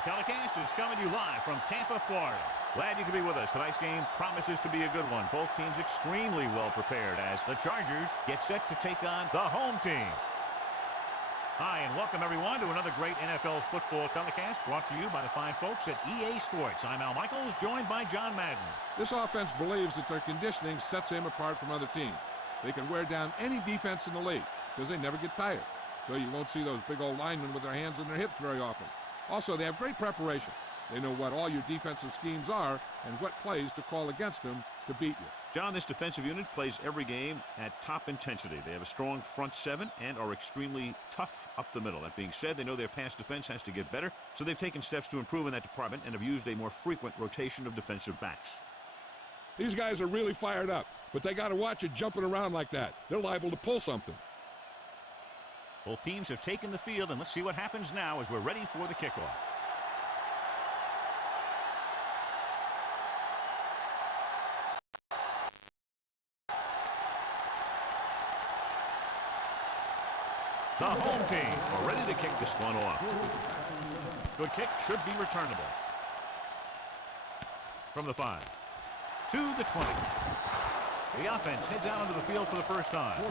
Our telecast is coming to you live from Tampa, Florida. Glad you could be with us. Tonight's game promises to be a good one. Both teams extremely well prepared as the Chargers get set to take on the home team. Hi, and welcome everyone to another great NFL football telecast brought to you by the fine folks at EA Sports. I'm Al Michaels, joined by John Madden. This offense believes that their conditioning sets him apart from other teams. They can wear down any defense in the league because they never get tired. So you won't see those big old linemen with their hands on their hips very often. Also, they have great preparation. They know what all your defensive schemes are and what plays to call against them to beat you. John, this defensive unit plays every game at top intensity. They have a strong front seven and are extremely tough up the middle. That being said, they know their pass defense has to get better, so they've taken steps to improve in that department and have used a more frequent rotation of defensive backs. These guys are really fired up, but they got to watch it jumping around like that. They're liable to pull something. Both teams have taken the field, and let's see what happens now as we're ready for the kickoff. The home team are ready to kick this one off. Good kick, should be returnable. From the 5 to the 20. The offense heads out onto the field for the first time.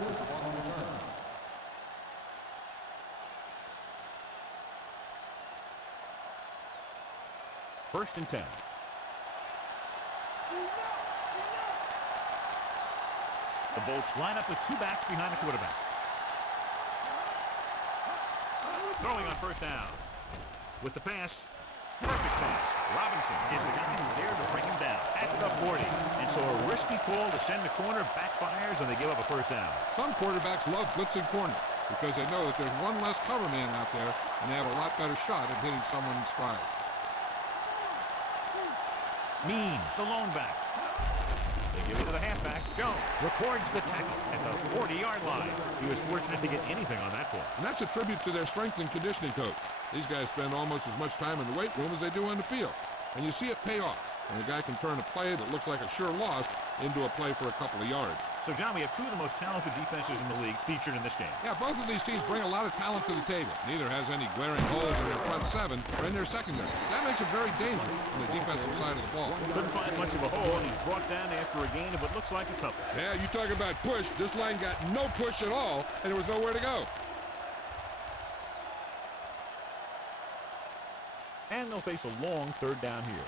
First and 10. The Bolts line up with two backs behind the quarterback. Throwing on first down. With the pass. Perfect pass. Robinson is the guy who's there to bring him down at the 40. And so a risky call to send the corner backfires, and they give up a first down. Some quarterbacks love blitzing corners because they know that there's one less cover man out there, and they have a lot better shot at hitting someone in stride. Means the lone back. They give it to the halfback. Jones records the tackle at the 40-yard line. He was fortunate to get anything on that play. And that's a tribute to their strength and conditioning coach. These guys spend almost as much time in the weight room as they do on the field. And you see it pay off when a guy can turn a play that looks like a sure loss into a play for a couple of yards. So, John, we have two of the most talented defenses in the league featured in this game. Yeah, both of these teams bring a lot of talent to the table. Neither has any glaring holes in their front seven or in their secondary. So that makes it very dangerous on the defensive side of the ball. Couldn't find much of a hole, and he's brought down after a gain of what looks like a couple. Yeah, you talk about push. This line got no push at all, and there was nowhere to go. And they'll face a long third down here.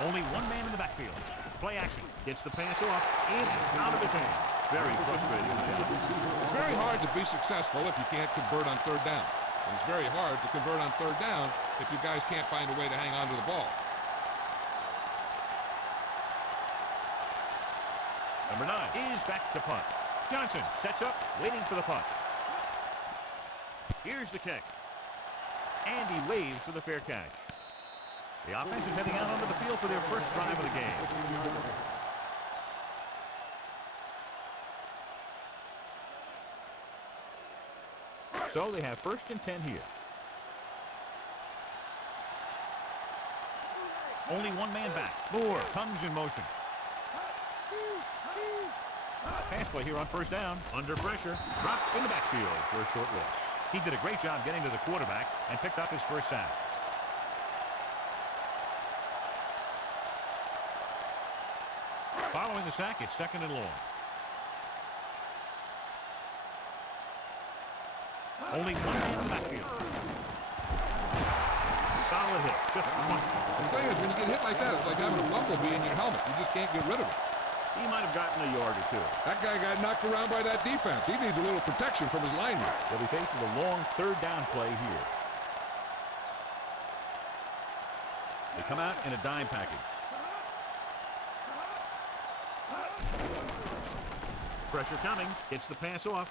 Only one man in the backfield. Play action. Gets the pass off. In and out of his hands. Very frustrating. It's very hard to be successful if you can't convert on third down. And it's very hard to convert on third down if you guys can't find a way to hang on to the ball. Number 9 is back to punt. Johnson sets up, waiting for the punt. Here's the kick. And he waves for the fair catch. The offense is heading out onto the field for their first drive of the game. So they have first and 10 here. Only one man back. Moore comes in motion. Pass play here on first down. Under pressure. Dropped in the backfield for a short loss. He did a great job getting to the quarterback and picked up his first sack. Following the sack, it's second and long. Only one man in the backfield. Solid hit. Just crunched him. The thing is, when you get hit like that, it's like having a bumblebee in your helmet. You just can't get rid of it. He might have gotten a yard or two. That guy got knocked around by that defense. He needs a little protection from his lineman. They'll be faced with a long third down play here. They come out in a dime package. Pressure coming. Gets the pass off.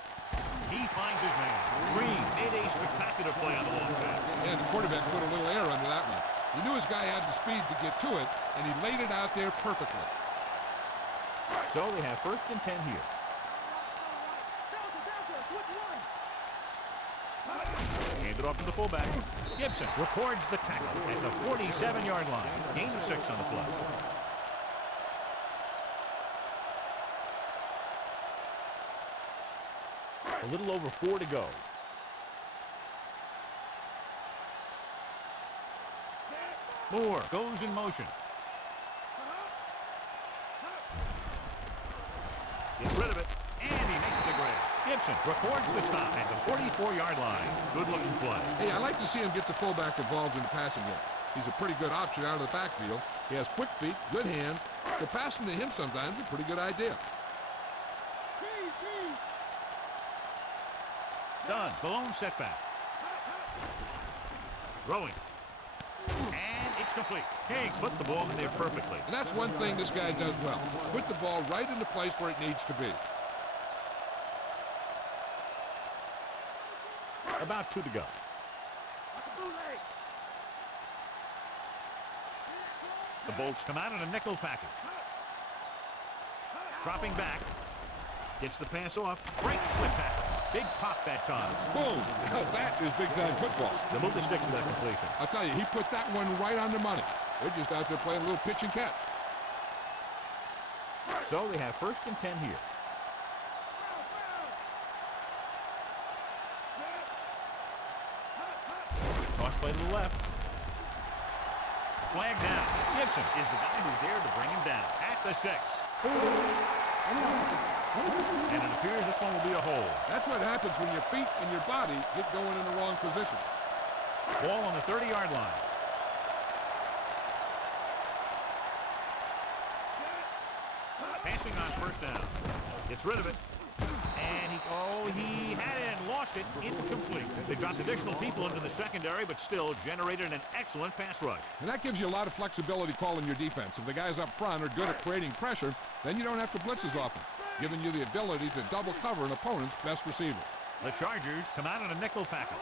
He finds his man. Green made a spectacular play on the long pass. Yeah, the quarterback put a little air under that one. He knew his guy had the speed to get to it, and he laid it out there perfectly. So they have first and 10 here. Hand it off to the fullback. Gibson records the tackle at the 47-yard line. Gain of 6 on the play. A little over 4 to go. Moore goes in motion. Gets rid of it, and he makes the grab. Gibson records the stop at the 44-yard line. Good-looking play. Hey, I like to see him get the fullback involved in the passing game. He's a pretty good option out of the backfield. He has quick feet, good hands, so passing to him sometimes is a pretty good idea. Done. The lone setback. Throwing. And it's complete. King put the ball in there perfectly. And that's one thing this guy does well. Put the ball right in the place where it needs to be. About 2 to go. The Bolts come out in a nickel package. Dropping back. Gets the pass off. Great split tackle. Big pop that time. Boom! Now that is big-time football. They'll move the sticks to that completion. I'll tell you, he put that one right on the money. They're just out there playing a little pitch and catch. So they have 1st and 10 here. Toss play to the left. Flag down. Gibson is the guy who's there to bring him down at the 6. And it appears this one will be a hold. That's what happens when your feet and your body get going in the wrong position. Ball on the 30-yard line. Passing on 1st down. Gets rid of it. And he had it and lost it. Incomplete. They dropped additional people into the secondary, but still generated an excellent pass rush. And that gives you a lot of flexibility calling your defense. If the guys up front are good at creating pressure, then you don't have to blitz as often, giving you the ability to double cover an opponent's best receiver. The Chargers come out in a nickel package.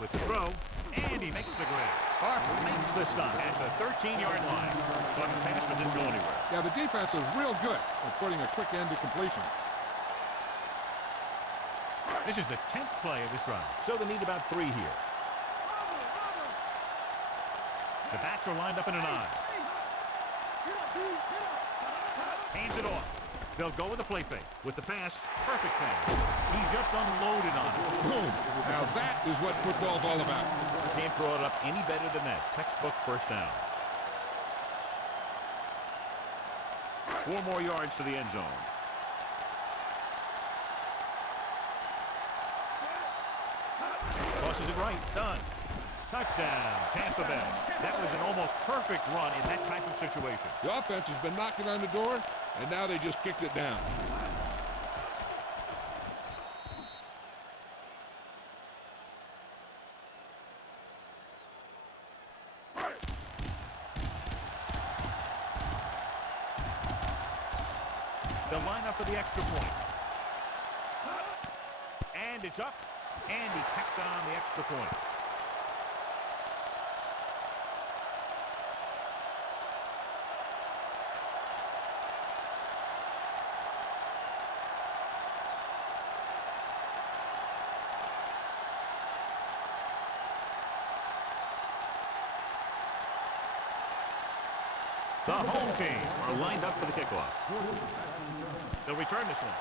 With the throw, and he makes the grab. Harper makes the stop at the 13-yard line. But the pass didn't go anywhere. Yeah, the defense is real good at putting a quick end to completion. This is the 10th play of this drive, so they need about 3 here. The backs are lined up in an I. Hands it off. They'll go with the play fake. With the pass, perfect pass. He just unloaded on it. Boom. Now that is what football's all about. Can't draw it up any better than that. Textbook 1st down. 4 more yards to the end zone. Tosses it right. Done. Touchdown, Tampa Bay. That was an almost perfect run in that type of situation. The offense has been knocking on the door, and now they just kicked it down. They'll line up for the extra point. And it's up, and he tacks on the extra point. The home team are lined up for the kickoff. They'll return this one.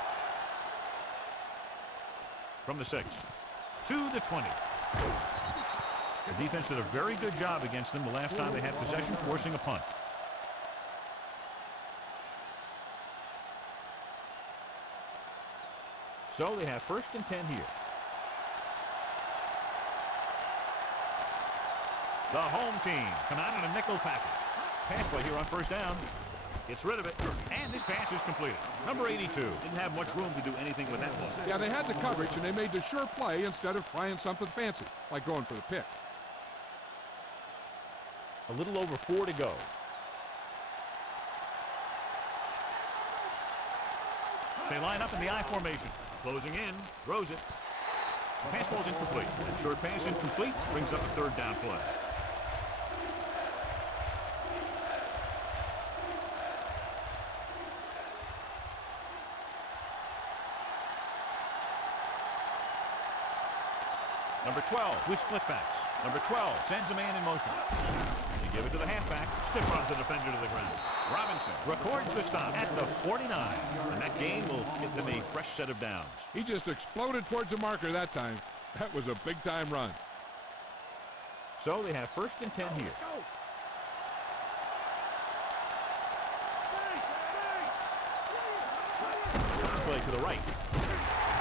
From the 6 to the 20. The defense did a very good job against them the last time they had possession, forcing a punt. So they have 1st and 10 here. The home team come out in a nickel package. Pass play here on 1st down. Gets rid of it, and this pass is completed. Number 82 didn't have much room to do anything with that ball. Yeah, they had the coverage, and they made the sure play instead of trying something fancy, like going for the pick. A little over 4 to go. They line up in the I formation. Closing in, throws it. The pass ball's incomplete. And short pass incomplete brings up a 3rd down play. Number 12 with split backs. Number 12 sends a man in motion. They give it to the halfback. Stiff runs the defender to the ground. Robinson records the stop at the 49. And that gain will get them a fresh set of downs. He just exploded towards the marker that time. That was a big-time run. So they have first and 10 here. Let's play to the right.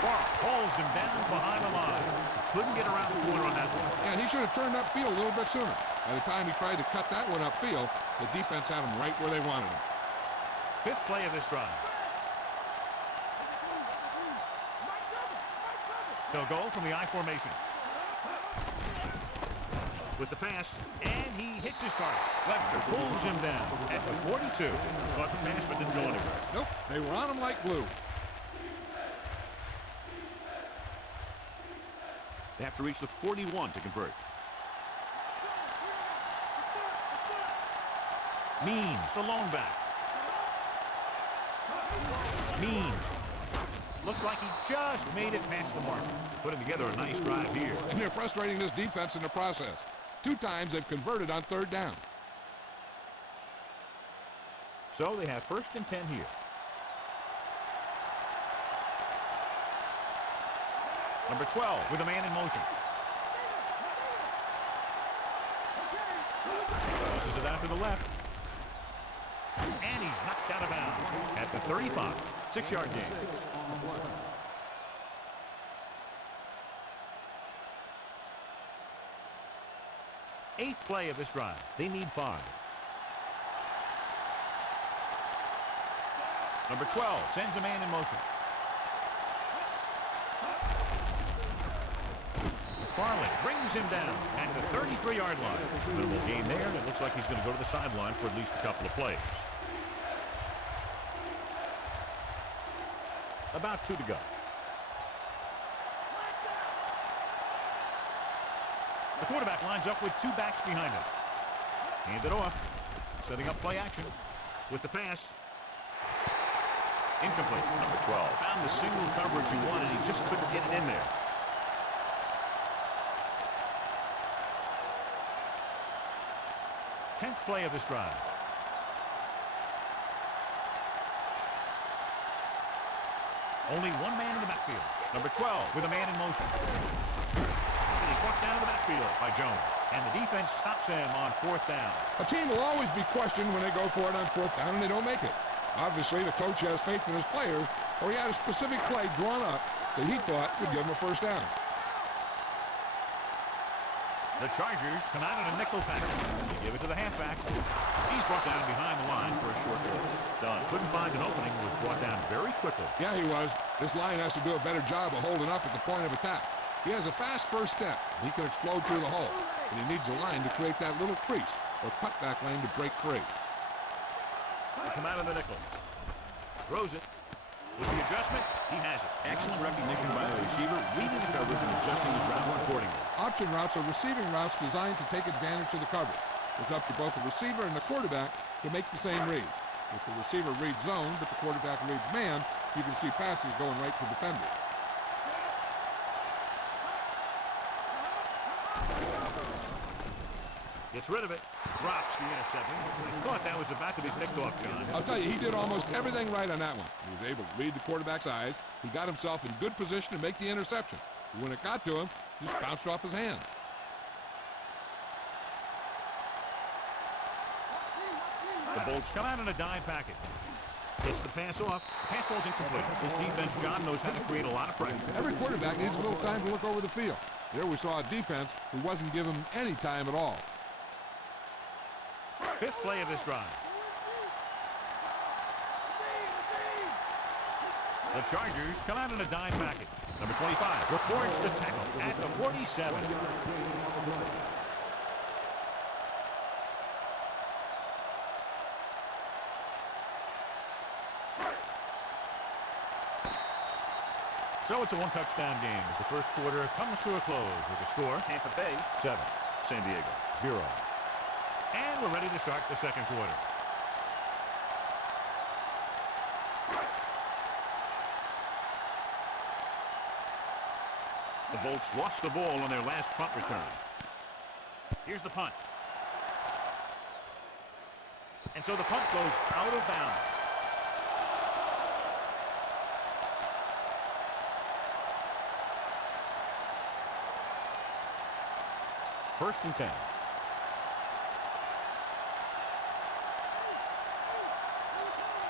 Barr pulls him down behind the line. Couldn't get around the corner on that one. Yeah, he should have turned upfield a little bit sooner. By the time he tried to cut that one upfield, the defense had him right where they wanted him. Fifth play of this drive. They'll go from the I formation. With the pass, and he hits his target. Webster pulls him down at the 42. Caught the pass, but didn't go anywhere. Nope, they were on him like glue. They have to reach the 41 to convert. Means, the lone back. Means. Looks like he just made it past the mark. Putting together a nice drive here. And they're frustrating this defense in the process. 2 times they've converted on 3rd down. So they have first and 10 here. Number 12 with a man in motion. Tosses it out to the left. And he's knocked out of bounds at the 35. 6-yard gain. Eighth play of this drive. They need 5. Number 12 sends a man in motion. Farley brings him down at the 33-yard line. Minimal gain there, and it looks like he's going to go to the sideline for at least a couple of plays. About 2 to go. The quarterback lines up with 2 backs behind him. Hand it off. Setting up play action with the pass. Incomplete. Number 12 found the single coverage he wanted. He just couldn't get it in there. Tenth play of this drive. Only 1 man in the backfield. Number 12 with a man in motion. And he's walked down to the backfield by Jones. And the defense stops him on 4th down. A team will always be questioned when they go for it on 4th down and they don't make it. Obviously, the coach has faith in his players, or he had a specific play drawn up that he thought would give him a 1st down. The Chargers come out in a nickel package. They give it to the halfback. He's brought down behind the line for a short loss. Done. Couldn't find an opening. Was brought down very quickly. Yeah, he was. This line has to do a better job of holding up at the point of attack. He has a fast first step. He can explode through the hole. But he needs a line to create that little crease or cutback lane to break free. They come out of the nickel. Throws it. With the adjustment, he has it. Excellent recognition by the receiver, reading the coverage and adjusting his route accordingly. Option routes are receiving routes designed to take advantage of the coverage. It's up to both the receiver and the quarterback to make the same read. If the receiver reads zone, but the quarterback reads man, you can see passes going right to defenders. Gets rid of it. Drops the interception. I thought that was about to be picked off, John. I'll tell you, he did almost everything right on that one. He was able to read the quarterback's eyes. He got himself in good position to make the interception. When it got to him, just bounced off his hand. The Bolts come out in a dime package. Gets the pass off. Pass ball's incomplete. This defense, John, knows how to create a lot of pressure. Every quarterback needs a little time to look over the field. There we saw a defense who wasn't given any time at all. Fifth play of this drive. The Chargers come out in a dime package. Number 25 records the tackle at the 47. So it's a one-touchdown game as the first quarter comes to a close with the score. Tampa Bay 7, San Diego 0. And we're ready to start the second quarter. The Bolts lost the ball on their last punt return. Here's the punt. And so the punt goes out of bounds. First and 10.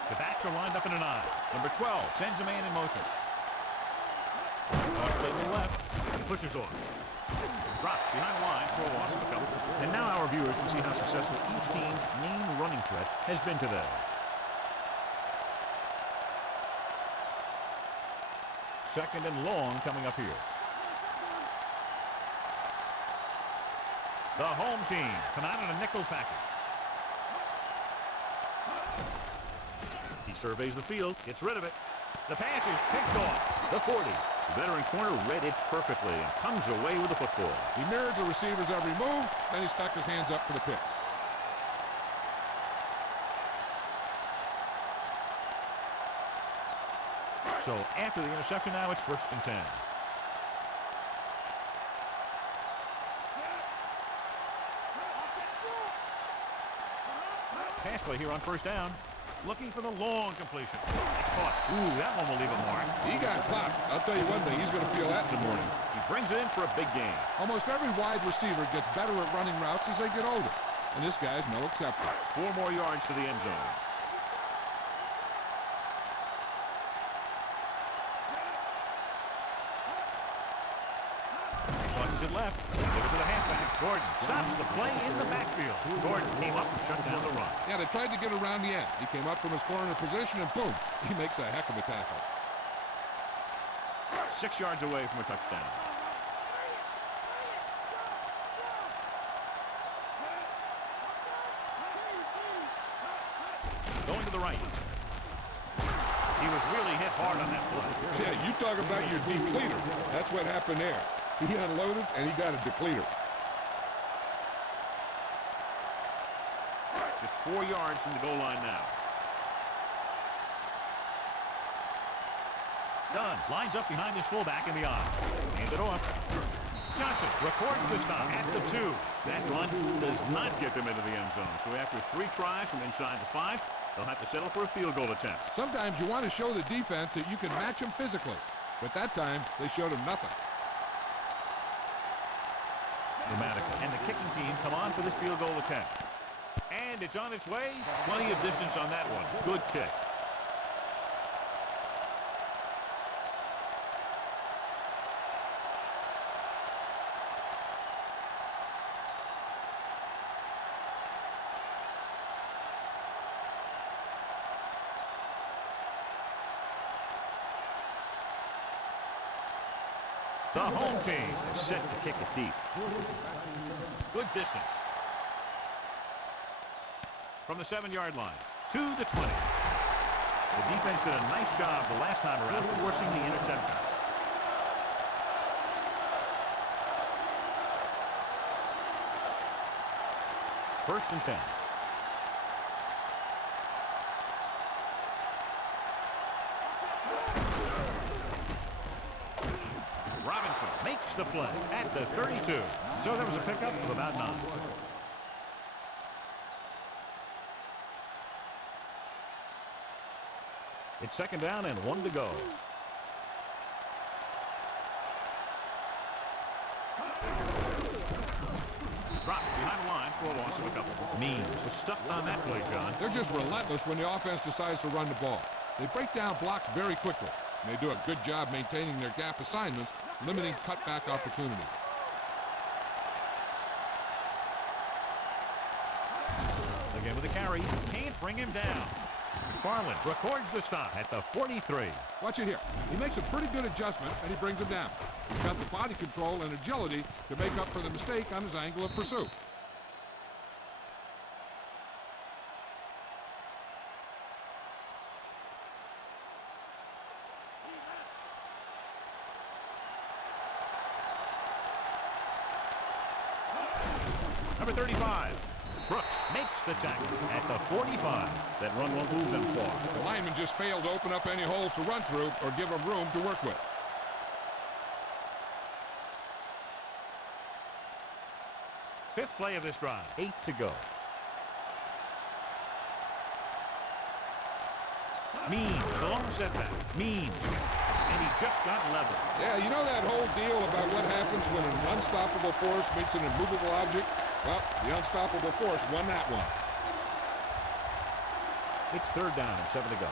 The backs are lined up in an I. Number 12 sends a man in motion. Toss play to the left. He pushes off. Dropped behind the line for a loss of a couple. And now our viewers can see how successful each team's main running threat has been today. Second and long coming up here. The home team come out in a nickel package. He surveys the field, gets rid of it. The pass is picked off. The 40. The veteran corner read it perfectly and comes away with the football. He mirrored the receiver's every move, then he stuck his hands up for the pick. So after the interception, now it's first and 10. Pass play here on first down. Looking for the long completion. It's caught. Ooh, that one will leave a mark. He got clocked. I'll tell you one thing, he's going to feel that in the morning. He brings it in for a big gain. Almost every wide receiver gets better at running routes as they get older, and this guy's no exception. 4 more yards to the end zone. Tosses it left. Give it to the halfback. Gordon stops the play in the backfield. Gordon came up and shut down the run. Yeah, they tried to get around the end. He came up from his corner position, and boom, he makes a heck of a tackle. 6 yards away from a touchdown. Going to the right. He was really hit hard on that play. Yeah, you talk about your depleter. That's what happened there. He unloaded, and he got a depleter. Just 4 yards from the goal line now. Dunn lines up behind his fullback in the I. Hands it off. Johnson records the stop at the 2. That run does not get them into the end zone. So after 3 tries from inside the 5, they'll have to settle for a field goal attempt. Sometimes you want to show the defense that you can match them physically. But that time, they showed him nothing. Dramatically. And the kicking team come on for this field goal attempt. And it's on its way. Plenty of distance on that one. Good kick. The home team is set to kick it deep. Good distance. From the 7-yard line to the 20. The defense did a nice job the last time around forcing the interception. First and 10. Robinson makes the play at the 32. So that was a pickup of about 9. It's second down and 1 to go. Dropped behind the line for a loss of a couple. Means was stuffed on that play, John. They're just relentless when the offense decides to run the ball. They break down blocks very quickly, and they do a good job maintaining their gap assignments, limiting cutback opportunity. Again with a carry. Can't bring him down. McFarland records the stop at the 43. Watch it here. He makes a pretty good adjustment, and he brings him down. He's got the body control and agility to make up for the mistake on his angle of pursuit. Number 35. Brooks makes the tackle at the 45. That run won't move them far. The lineman just failed to open up any holes to run through or give him room to work with. Fifth play of this drive. 8 to go. Means the long setback. Means and he just got leveled. Yeah, you know that whole deal about what happens when an unstoppable force meets an immovable object? Well, the unstoppable force won that one. It's third down and 7 to go.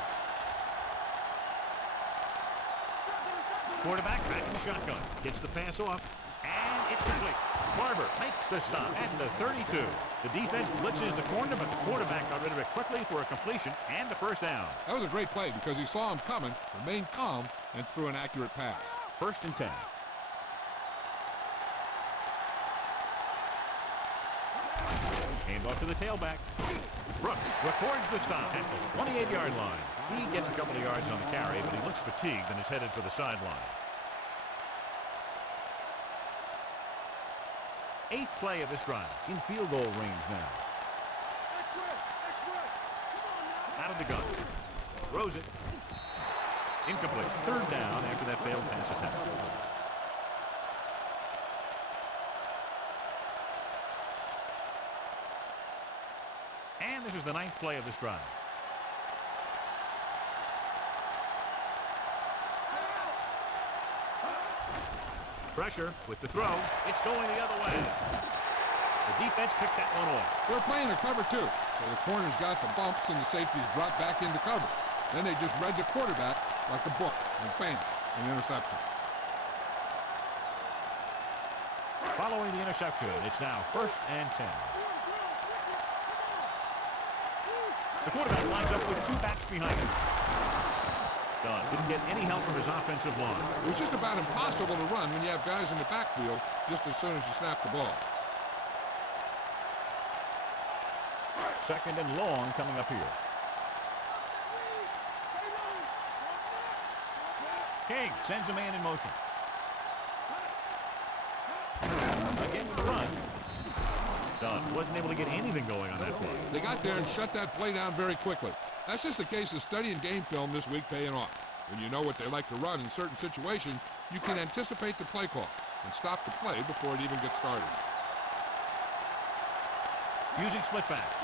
Quarterback back in the shotgun. Gets the pass off, and it's complete. Barber makes the stop at the 32. The defense blitzes the corner, but the quarterback got rid of it quickly for a completion and the first down. That was a great play because he saw him coming, remained calm, and threw an accurate pass. First and 10. Handoff to the tailback. Brooks records the stop at the 28-yard line. He gets a couple of yards on the carry, but he looks fatigued and is headed for the sideline. 8th play of this drive. In field goal range now. Out of the gun. Throws it. Incomplete. Third down after that failed pass attempt. And this is the 9th play of this drive. Pressure with the throw. It's going the other way. The defense picked that one off. They're playing a cover two, so the corners got the bumps and the safeties dropped back into cover. Then they just read the quarterback like a book, and bam, an interception. Following the interception, it's now first and 10. The quarterback lines up with 2 backs behind him. Dunn didn't get any help from his offensive line. It was just about impossible to run when you have guys in the backfield just as soon as you snap the ball. Second and long coming up here. King sends a man in motion. Again with the run. Dunn wasn't able to get anything going on that play. They got there and shut that play down very quickly. That's just a case of studying game film this week paying off. When you know what they like to run in certain situations, you can anticipate the play call and stop the play before it even gets started. Using split backs.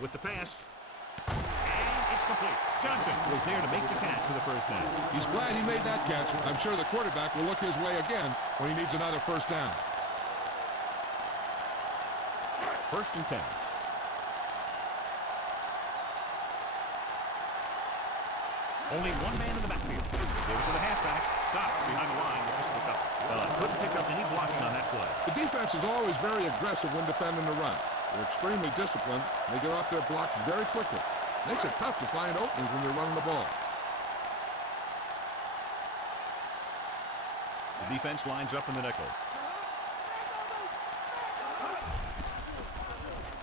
With the pass. And it's complete. Johnson was there to make the catch for the first down. He's glad he made that catch. I'm sure the quarterback will look his way again when he needs another first down. First and 10. Only one man in the backfield. Gave it to the halfback. Stopped behind the line with just the cover. Couldn't pick up any blocking on that play. The defense is always very aggressive when defending the run. They're extremely disciplined. They get off their blocks very quickly. Makes it tough to find openings when they're running the ball. The defense lines up in the nickel.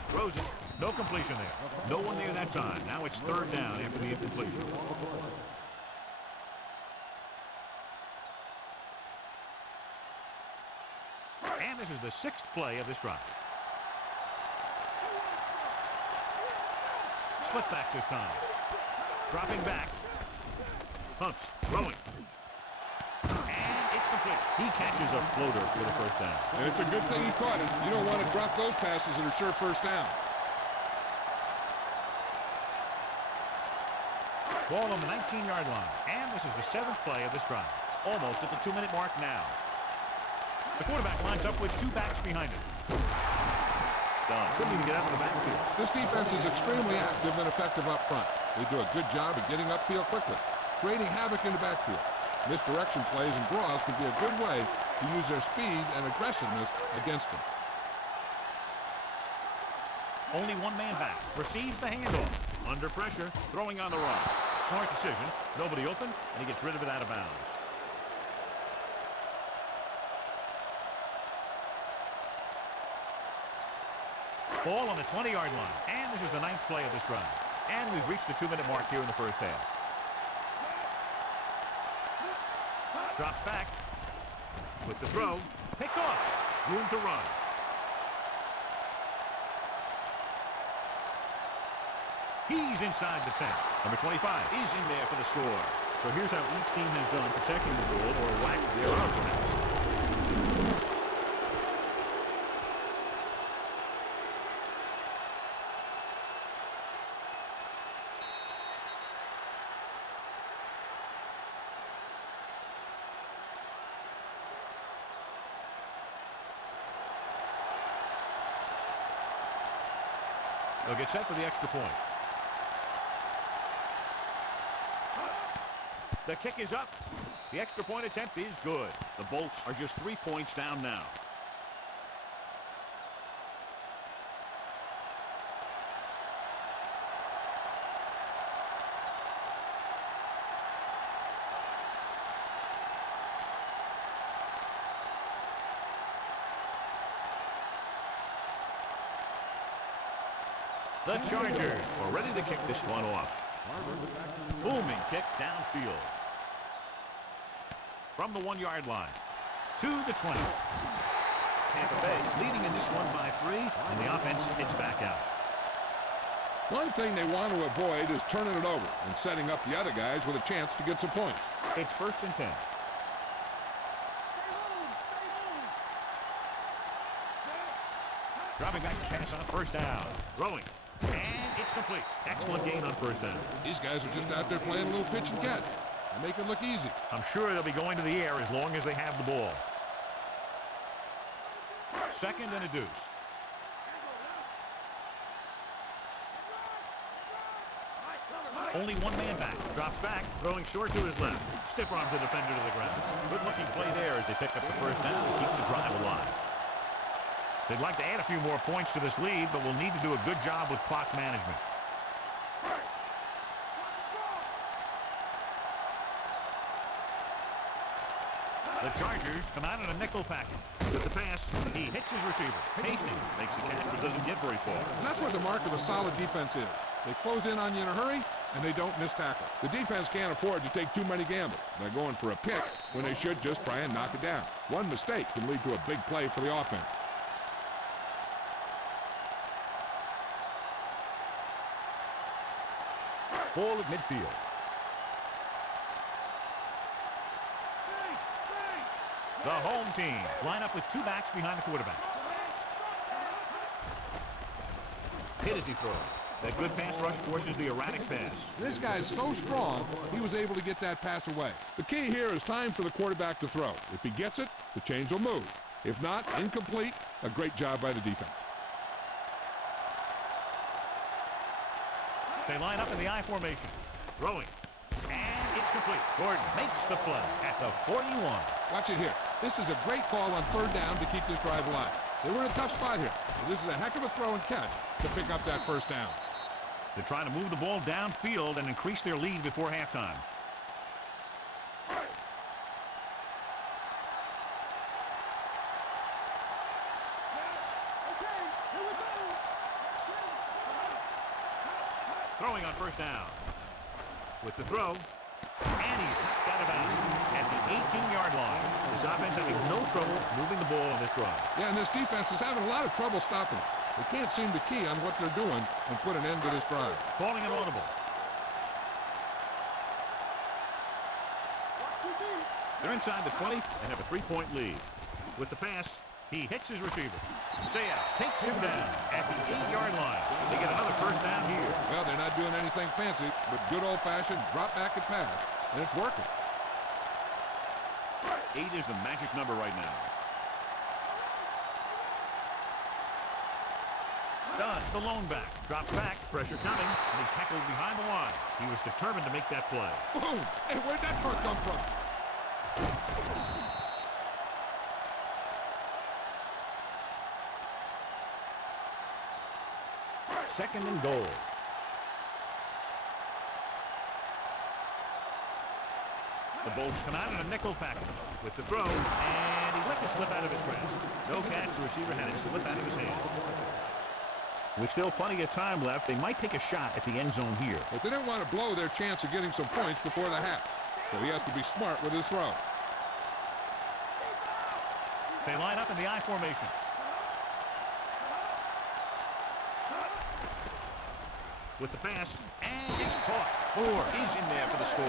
Throws it. No completion there. No one there that time. Now it's third down after the incompletion. And this is the 6th play of this drive. Split back this time. Dropping back. Pumps. Throwing. And it's complete. He catches a floater for the first down. And it's a good thing he caught it. You don't want to drop those passes that are sure first down. Ball on the 19-yard line. And this is the 7th play of this drive. Almost at the 2-minute mark now. The quarterback lines up with 2 backs behind him. Dunn couldn't even get out of the backfield. This defense is extremely active and effective up front. They do a good job of getting upfield quickly, creating havoc in the backfield. Misdirection plays and draws can be a good way to use their speed and aggressiveness against them. Only one man back. Receives the handoff. Under pressure. Throwing on the run. Smart decision. Nobody open, and he gets rid of it out of bounds. Ball on the 20-yard line. And this is the 9th play of this drive. And we've reached the 2-minute mark here in the first half. Drops back. With the throw. Picked off. Room to run. He's inside the 10. Number 25 is in there for the score. So here's how each team has done protecting the ball, or lack thereof, perhaps. They'll get set for the extra point. The kick is up. The extra point attempt is good. The Bolts are just 3 points down now. The Chargers are ready to kick this one off. Booming kick downfield. From the 1-yard line to the 20. Tampa Bay leading in this one by 3, and the offense heads back out. One thing they want to avoid is turning it over and setting up the other guys with a chance to get some points. It's 1st and 10. Dropping back to pass on a 1st down. Throwing. And it's complete. Excellent gain on 1st down. These guys are just out there playing a little pitch and catch. They make it look easy. I'm sure they'll be going to the air as long as they have the ball. 2nd and a deuce. Only one man back. Drops back, throwing short to his left. Stiff arms the defender to the ground. Good-looking play there as they pick up the 1st down and keep the drive alive. They'd like to add a few more points to this lead, but will need to do a good job with clock management. The Chargers come out in a nickel package. With the pass, he hits his receiver. Hastings makes the catch, but doesn't get very far. And that's what the mark of a solid defense is. They close in on you in a hurry, and they don't miss tackle. The defense can't afford to take too many gambles. They're going for a pick when they should just try and knock it down. One mistake can lead to a big play for the offense. Ball at midfield. The home team line up with 2 backs behind the quarterback. Hit as he throws. That good pass rush forces the erratic pass. This guy's so strong, he was able to get that pass away. The key here is time for the quarterback to throw. If he gets it, the chains will move. If not, incomplete. A great job by the defense. They line up in the I formation. Throwing. And it's complete. Gordon makes the play at the 41. Watch it here. This is a great call on 3rd down to keep this drive alive. They were in a tough spot here. So this is a heck of a throw and catch to pick up that 1st down. They're trying to move the ball downfield and increase their lead before halftime. Throwing on 1st down. With the throw, and he's knocked out of bounds at the 18-yard line. This offense having no trouble moving the ball on this drive. Yeah, and this defense is having a lot of trouble stopping. They can't seem to key on what they're doing and put an end to this drive. Calling an audible. They're inside the 20 and have a 3-point lead. With the pass, he hits his receiver. Saya takes him down at the 8-yard line. They get another 1st down here. Well, they're not doing anything fancy, but good old-fashioned drop back and pass, and it's working. 8 is the magic number right now. Does the lone back. Drops back, pressure coming, and he's tackled behind the line. He was determined to make that play. Boom! Hey, where'd that truck come from? 2nd and goal. The Bolts come out in a nickel package with the throw, and he lets it slip out of his grasp. No catch. The receiver had it slip out of his hands. With still plenty of time left, they might take a shot at the end zone here. But they didn't want to blow their chance of getting some points before the half. So he has to be smart with his throw. They line up in the I formation. With the pass, and it's caught. Moore is in there for the score.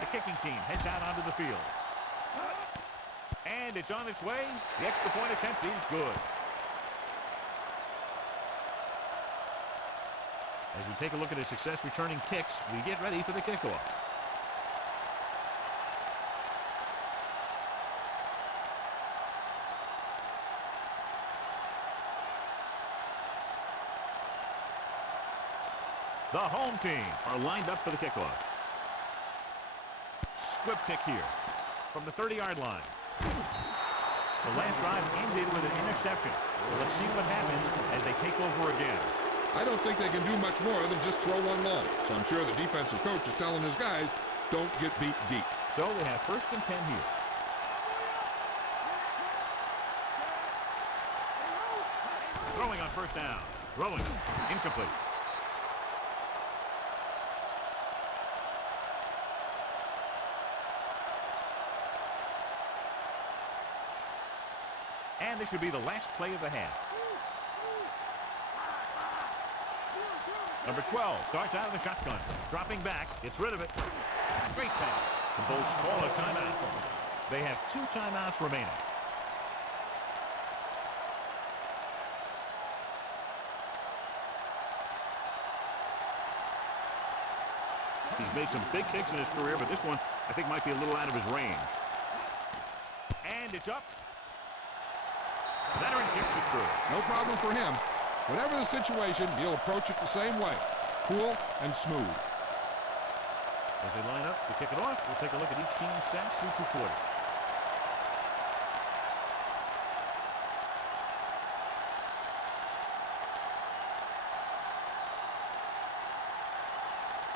The kicking team heads out onto the field. And it's on its way. The extra point attempt is good. As we take a look at his success returning kicks, we get ready for the kickoff. The home team are lined up for the kickoff. Squib kick here from the 30-yard line. The last drive ended with an interception. So let's see what happens as they take over again. I don't think they can do much more than just throw one long. So I'm sure the defensive coach is telling his guys, don't get beat deep. So they have 1st and 10 here. Throwing on 1st down. Throwing. Incomplete. And this should be the last play of the half. Number 12 starts out of the shotgun. Dropping back, gets rid of it. Great pass. The Bolts call a timeout. They have 2 timeouts remaining. He's made some big kicks in his career, but this one I think might be a little out of his range. And it's up. Veteran kicks it through. No problem for him. Whatever the situation, he'll approach it the same way. Cool and smooth. As they line up to kick it off, we'll take a look at each team's stats through 2 quarters.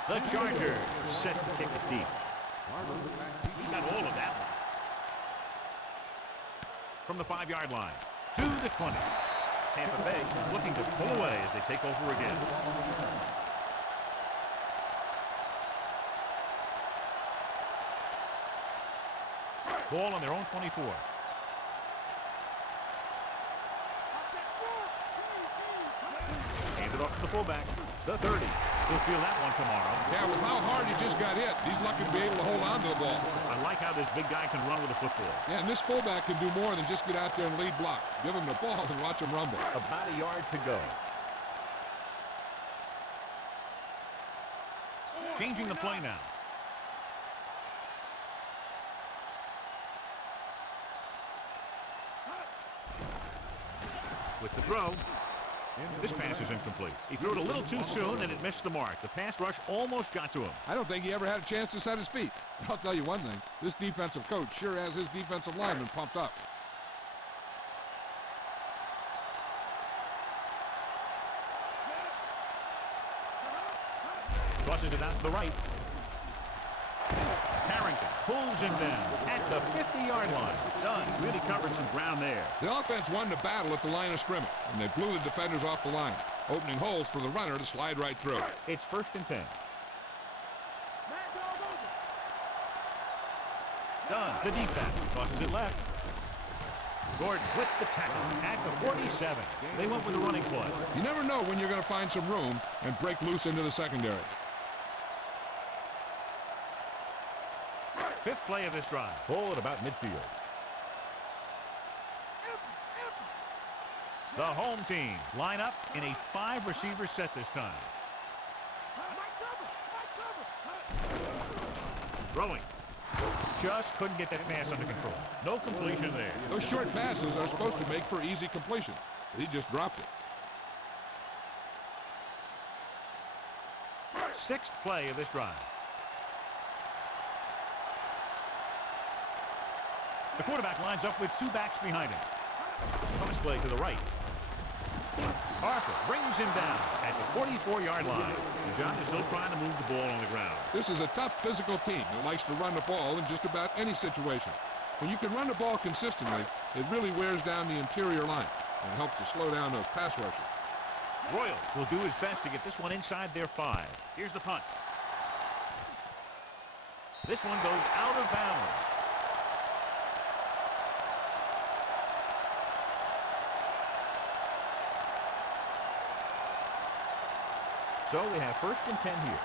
The Chargers are set to kick it deep. He got all of that one. From the 5-yard line to the 20. Tampa Bay is looking to pull away as they take over again. Ball on their own 24. Handed off to the fullback. The 30. We'll feel that one tomorrow. Yeah, with how hard he just got hit, he's lucky to be able to hold on to the ball. I like how this big guy can run with a football. Yeah, and this fullback can do more than just get out there and lead block. Give him the ball and watch him rumble. About a yard to go. Changing the play now. With the throw. This pass is incomplete. He threw it a little too soon and it missed the mark. The pass rush almost got to him. I don't think he ever had a chance to set his feet. I'll tell you one thing. This defensive coach sure has his defensive lineman pumped up. Tosses it out to the right. Harrington pulls him down at the 50-yard line. Dunn really covered some ground there. The offense won the battle at the line of scrimmage, and they blew the defenders off the line, opening holes for the runner to slide right through. It's 1st and 10. Dunn, the deep back, tosses it left. Gordon with the tackle at the 47. They went with the running play. You never know when you're going to find some room and break loose into the secondary. 5th play of this drive. Ball at about midfield. The home team line up in a 5-receiver set this time. Throwing. Just couldn't get that pass under control. No completion there. Those short passes are supposed to make for easy completions. He just dropped it. 6th play of this drive. The quarterback lines up with 2 backs behind him. Bonus play to the right. Harper brings him down at the 44-yard line. And John is still trying to move the ball on the ground. This is a tough physical team that likes to run the ball in just about any situation. When you can run the ball consistently, it really wears down the interior line and helps to slow down those pass rushers. Royal will do his best to get this one inside their 5. Here's the punt. This one goes out of bounds. So they have 1st and 10 here.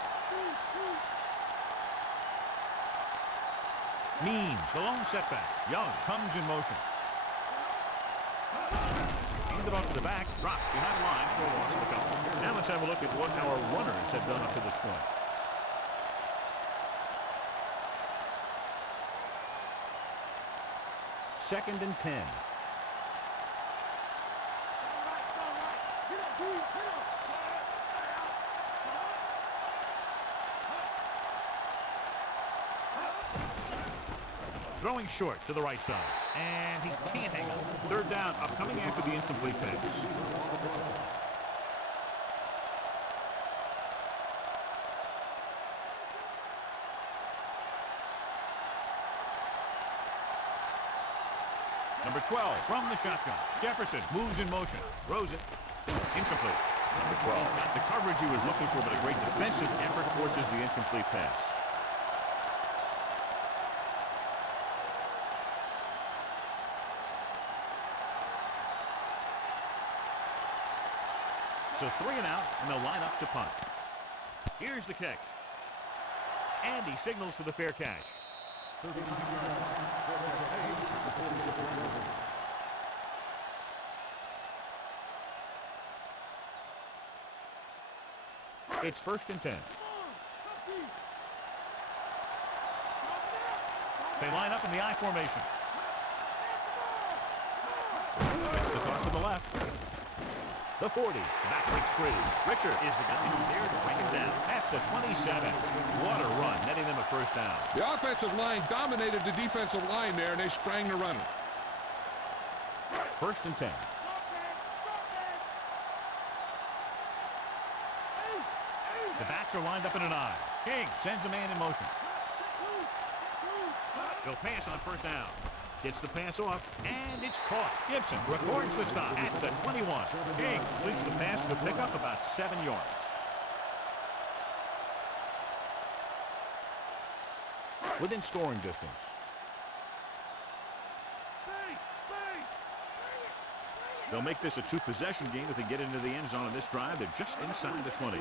Means the lone setback. Young comes in motion. Hand it off to the back. Drops behind the line for a loss of a couple. Now let's have a look at what our runners have done up to this point. Second and 10. Throwing short to the right side. And he can't hang on. Third down, upcoming after the incomplete pass. Number 12 from the shotgun. Jefferson moves in motion. Throws it. Incomplete. Number 12 got the coverage he was looking for, but a great defensive effort forces the incomplete pass. So 3 and out, and they'll line up to punt. Here's the kick. And he signals for the fair catch. It's first and 10. They line up in the I formation. Makes the toss to the left. The 40. The back takes free. Richard is the guy who's there to bring him down at the 27. What a run, netting them a first down. The offensive line dominated the defensive line there, and they sprang the runner. First and 10. The backs are lined up in an I. King sends a man in motion. He'll pass on first down. Gets the pass off, and it's caught. Gibson records the stop at the 21. King completes the pass to pick up about 7 yards. Within scoring distance. They'll make this a 2-possession game if they get into the end zone on this drive. They're just inside the 20.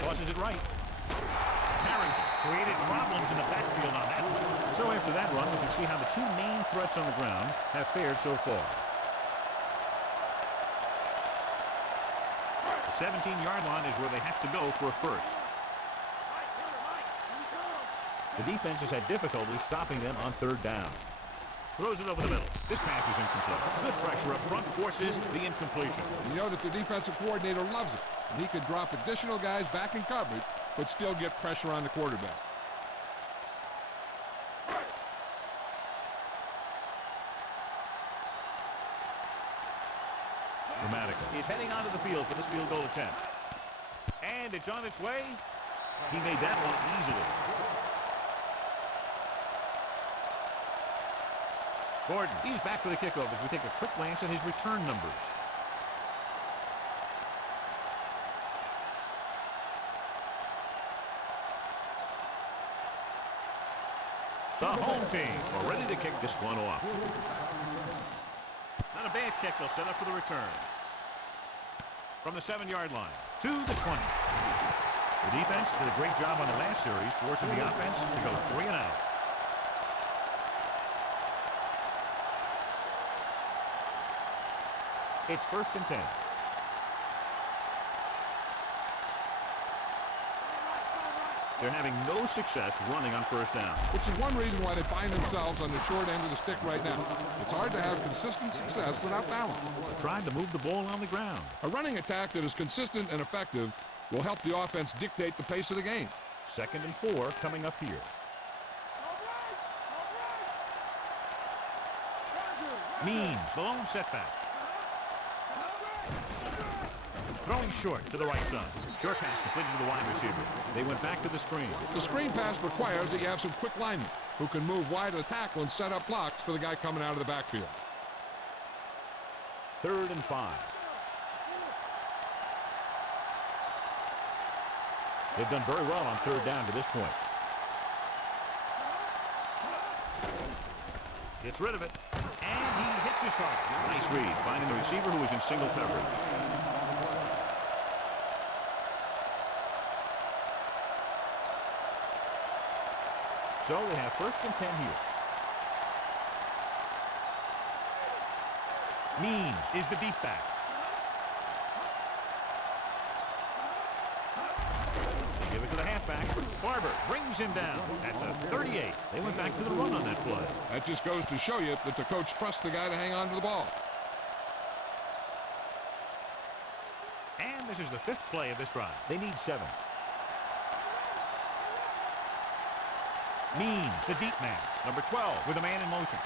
Tosses it right. Harrington created problems in the backfield on that one. So after that run, we can see how the 2 main threats on the ground have fared so far. The 17-yard line is where they have to go for a first. The defense has had difficulty stopping them on third down. Throws it over the middle. This pass is incomplete. Good pressure up front forces the incompletion. You know that the defensive coordinator loves it. And he could drop additional guys back in coverage, but still get pressure on the quarterback. Dramatica is heading onto the field for this field goal attempt. And it's on its way. He made that one easily. Gordon, he's back for the kickoff as we take a quick glance at his return numbers. The home team are ready to kick this one off. Not a bad kick. They'll set up for the return. From the 7-yard line to the 20. The defense did a great job on the last series, forcing the offense to go 3 and out. It's first and 10. They're having no success running on first down. Which is one reason why they find themselves on the short end of the stick right now. It's hard to have consistent success without balance. Trying to move the ball on the ground. A running attack that is consistent and effective will help the offense dictate the pace of the game. Second and 4 coming up here. Means the lone setback. Throwing short to the right side. Short pass completed to the wide receiver. They went back to the screen. The screen pass requires that you have some quick linemen who can move wide of the tackle and set up blocks for the guy coming out of the backfield. Third and 5. They've done very well on third down to this point. Gets rid of it. And he hits his target. Nice read, finding the receiver who was in single coverage. So they have first and 10 here. Means is the deep back. They give it to the halfback. Barber brings him down at the 38. They went back to the run on that play. That just goes to show you that the coach trusts the guy to hang on to the ball. And this is the 5th play of this drive. They need 7. Means the deep man. Number 12 with a man in motion.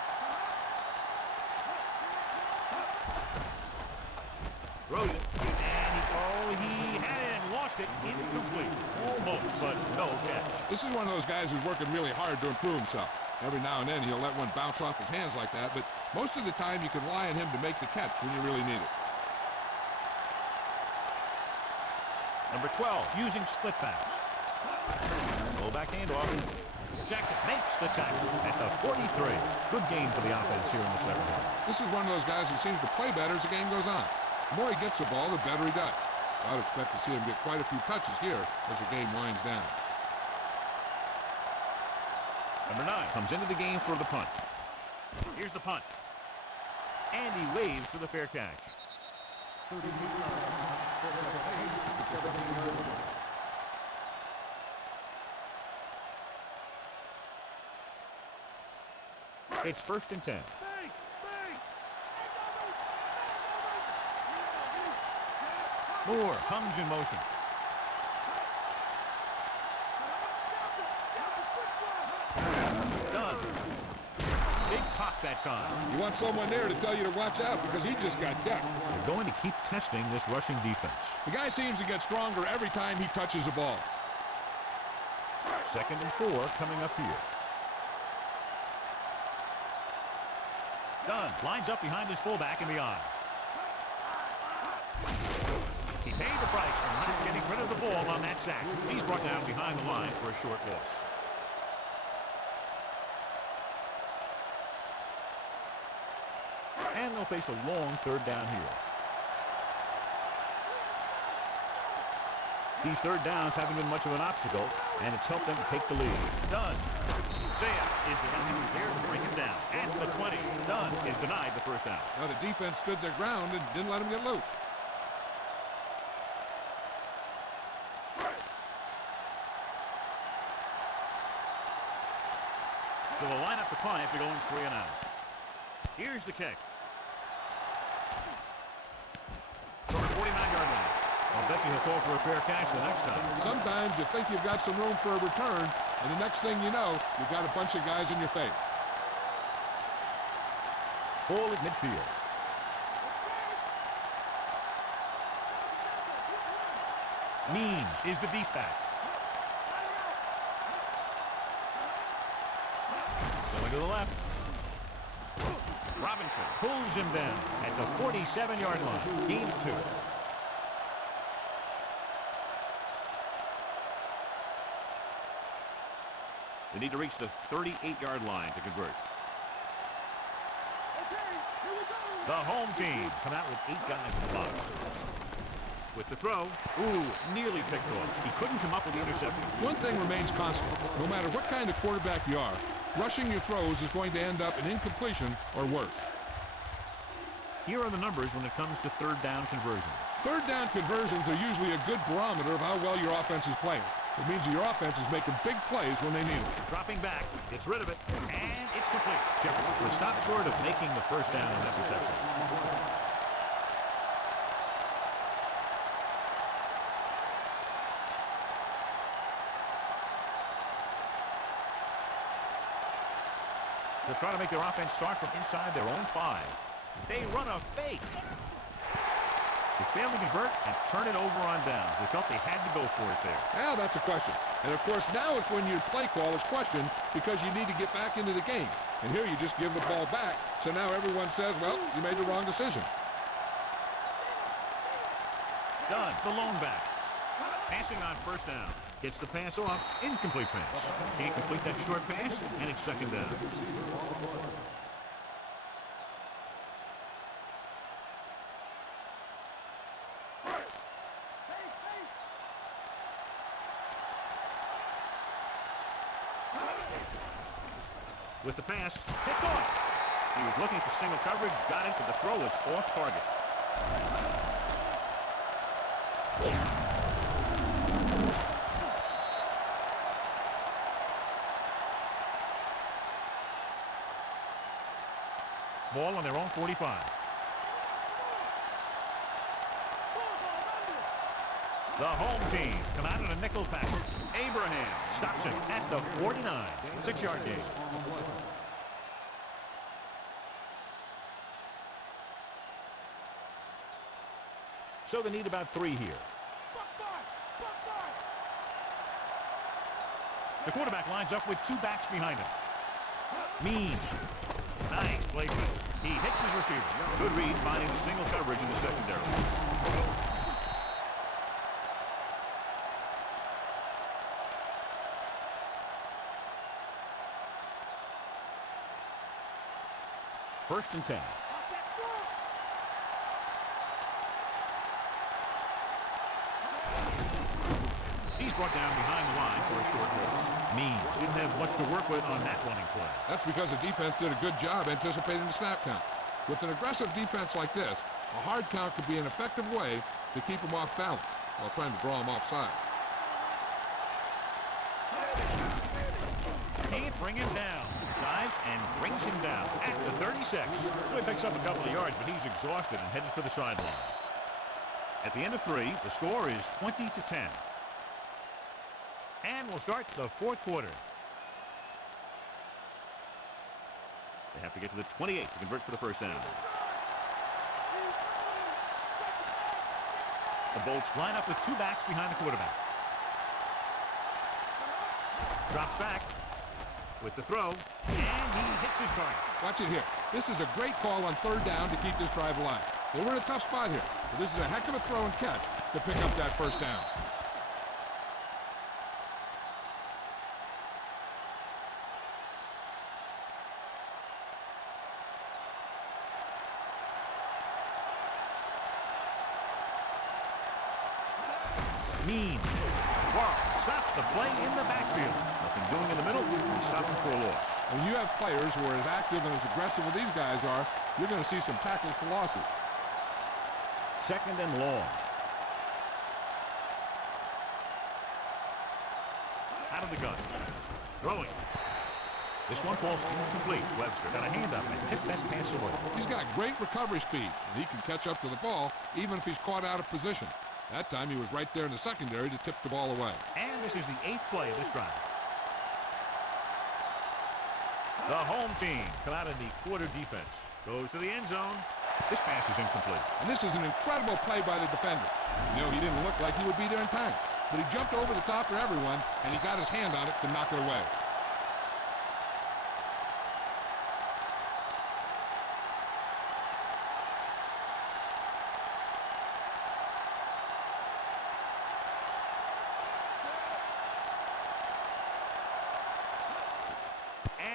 Throws it. And he had it and lost it. Incomplete. Almost, but no catch. This is one of those guys who's working really hard to improve himself. Every now and then he'll let one bounce off his hands like that, but most of the time you can rely on him to make the catch when you really need it. Number 12 using split pass. Go back handoff. Jackson makes the tackle at the 43. Good game for the offense here in the second half. This is one of those guys who seems to play better as the game goes on. The more he gets the ball, the better he does. I would expect to see him get quite a few touches here as the game winds down. Number 9 comes into the game for the punt. Here's the punt. And he waves for the fair catch. It's 1st and 10. Moore comes in motion. Done. Big pop that time. You want someone there to tell you to watch out because he just got decked. They're going to keep testing this rushing defense. The guy seems to get stronger every time he touches the ball. 2nd and 4 coming up here. Dunn lines up behind his fullback in the eye. He paid the price for not getting rid of the ball on that sack. He's brought down behind the line for a short loss. And they'll face a long 3rd down here. These 3rd downs haven't been much of an obstacle, and it's helped them to take the lead. Dunn. Zaya is the guy who's there to bring him down. At the 20, Dunn is denied the 1st down. Now the defense stood their ground and didn't let him get loose. So they'll line up the punt after going 3 and out. Here's the kick. From the 49-yard line. I'll bet you he'll call for a fair catch the next time. Sometimes you think you've got some room for a return, and the next thing you know, you've got a bunch of guys in your face. Ball at midfield. Means is the deep back. Going to the left. Robinson pulls him down at the 47-yard line. Gain 2. They need to reach the 38-yard line to convert. The home team come out with 8 guys in the box. With the throw, nearly picked off. He couldn't come up with the interception. One thing remains constant. No matter what kind of quarterback you are, rushing your throws is going to end up in incompletion or worse. Here are the numbers when it comes to 3rd down conversions. 3rd down conversions are usually a good barometer of how well your offense is playing. It means that your offense is making big plays when they need it. Dropping back, gets rid of it, and it's complete. Jefferson was stopped short of making the 1st down in that reception. They'll try to make their offense start from inside their own 5. They run a fake. They failed to convert and turn it over on downs. They felt they had to go for it there. Well, that's a question. And, of course, now it's when your play call is questioned because you need to get back into the game. And here you just give the ball back, so now everyone says, well, you made the wrong decision. Dunn, the lone back. Passing on 1st down. Gets the pass off. Incomplete pass. Can't complete that short pass, and it's 2nd down. With the pass, picked off. He was looking for single coverage, got it, but the throw was off target. Ball on their own 45. The home team come out in a nickel package. Abraham stops it at the 49. 6-yard gain. So they need about 3 here. The quarterback lines up with 2 backs behind him. Means. Nice placement. He hits his receiver. Good read, finding the single coverage in the secondary. First and 10. He's brought down behind the line for a short loss. Means didn't have much to work with on that running play. That's because the defense did a good job anticipating the snap count. With an aggressive defense like this, a hard count could be an effective way to keep them off balance while trying to draw them offside. Can't bring him down. Dives and brings him down at the 36. So he picks up a couple of yards, but he's exhausted and headed for the sideline. At the end of 3, the score is 20-10. And we'll start the 4th quarter. They have to get to the 28 to convert for the first down. The Bolts line up with 2 backs behind the quarterback. Drops back with the throw, and he hits his target. Watch it here. This is a great call on 3rd down to keep this drive alive. They were in a tough spot here, but this is a heck of a throw and catch to pick up that first down. Means. Wow, stops the play in the backfield. Nothing doing in the middle, and stopping for a loss. When you have players who are as active and as aggressive as these guys are, you're going to see some tackles for losses. 2nd and long. Out of the gun. Throwing. This one falls incomplete. Webster got a hand up and tipped that pass away. He's got great recovery speed, and he can catch up to the ball even if he's caught out of position. That time he was right there in the secondary to tip the ball away. And this is the 8th play of this drive. The home team come out in the quarter defense. Goes to the end zone. This pass is incomplete. And this is an incredible play by the defender. You know, he didn't look like he would be there in time, but he jumped over the top of everyone, and he got his hand on it to knock it away.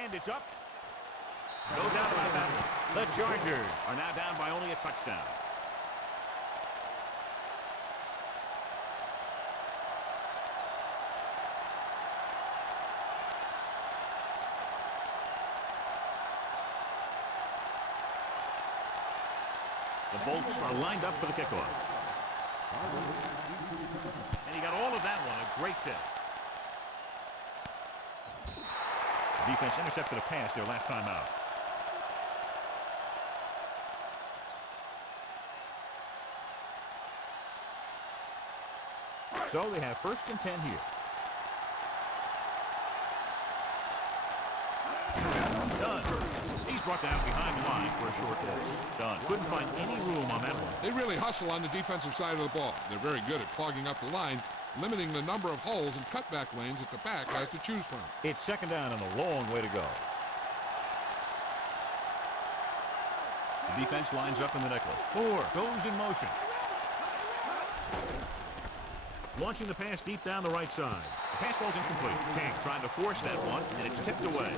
And it's up. No doubt about that one. The Chargers are now down by only a touchdown. The Bolts are lined up for the kickoff. And he got all of that one. A great hit. The defense intercepted a pass their last time out. So they have 1st and 10 here. Dunn. He's brought down behind the line for a short loss. Dunn couldn't find any room on that one. They really hustle on the defensive side of the ball. They're very good at clogging up the line, limiting the number of holes and cutback lanes that the back has to choose from. It's 2nd down and a long way to go. The defense lines up in the nickel. 4 goes in motion. Launching the pass deep down the right side. The pass falls incomplete. King trying to force that one, and it's tipped away.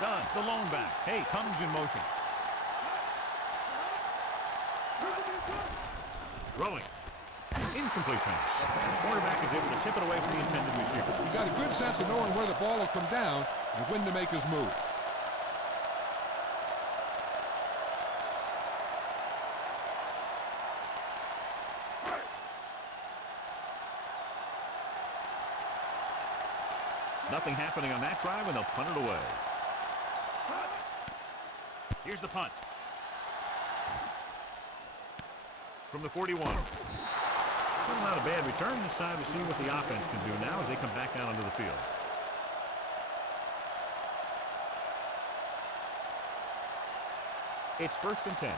Dunn, the lone back. Hey, comes in motion. Throwing. Incomplete pass. The quarterback is able to tip it away from the intended receiver. He's got a good sense of knowing where the ball will come down and when to make his move. Nothing happening on that drive, and they'll punt it away. Here's the punt. From the 41. Still not a bad return. It's time to see what the offense can do now as they come back down onto the field. It's 1st and 10.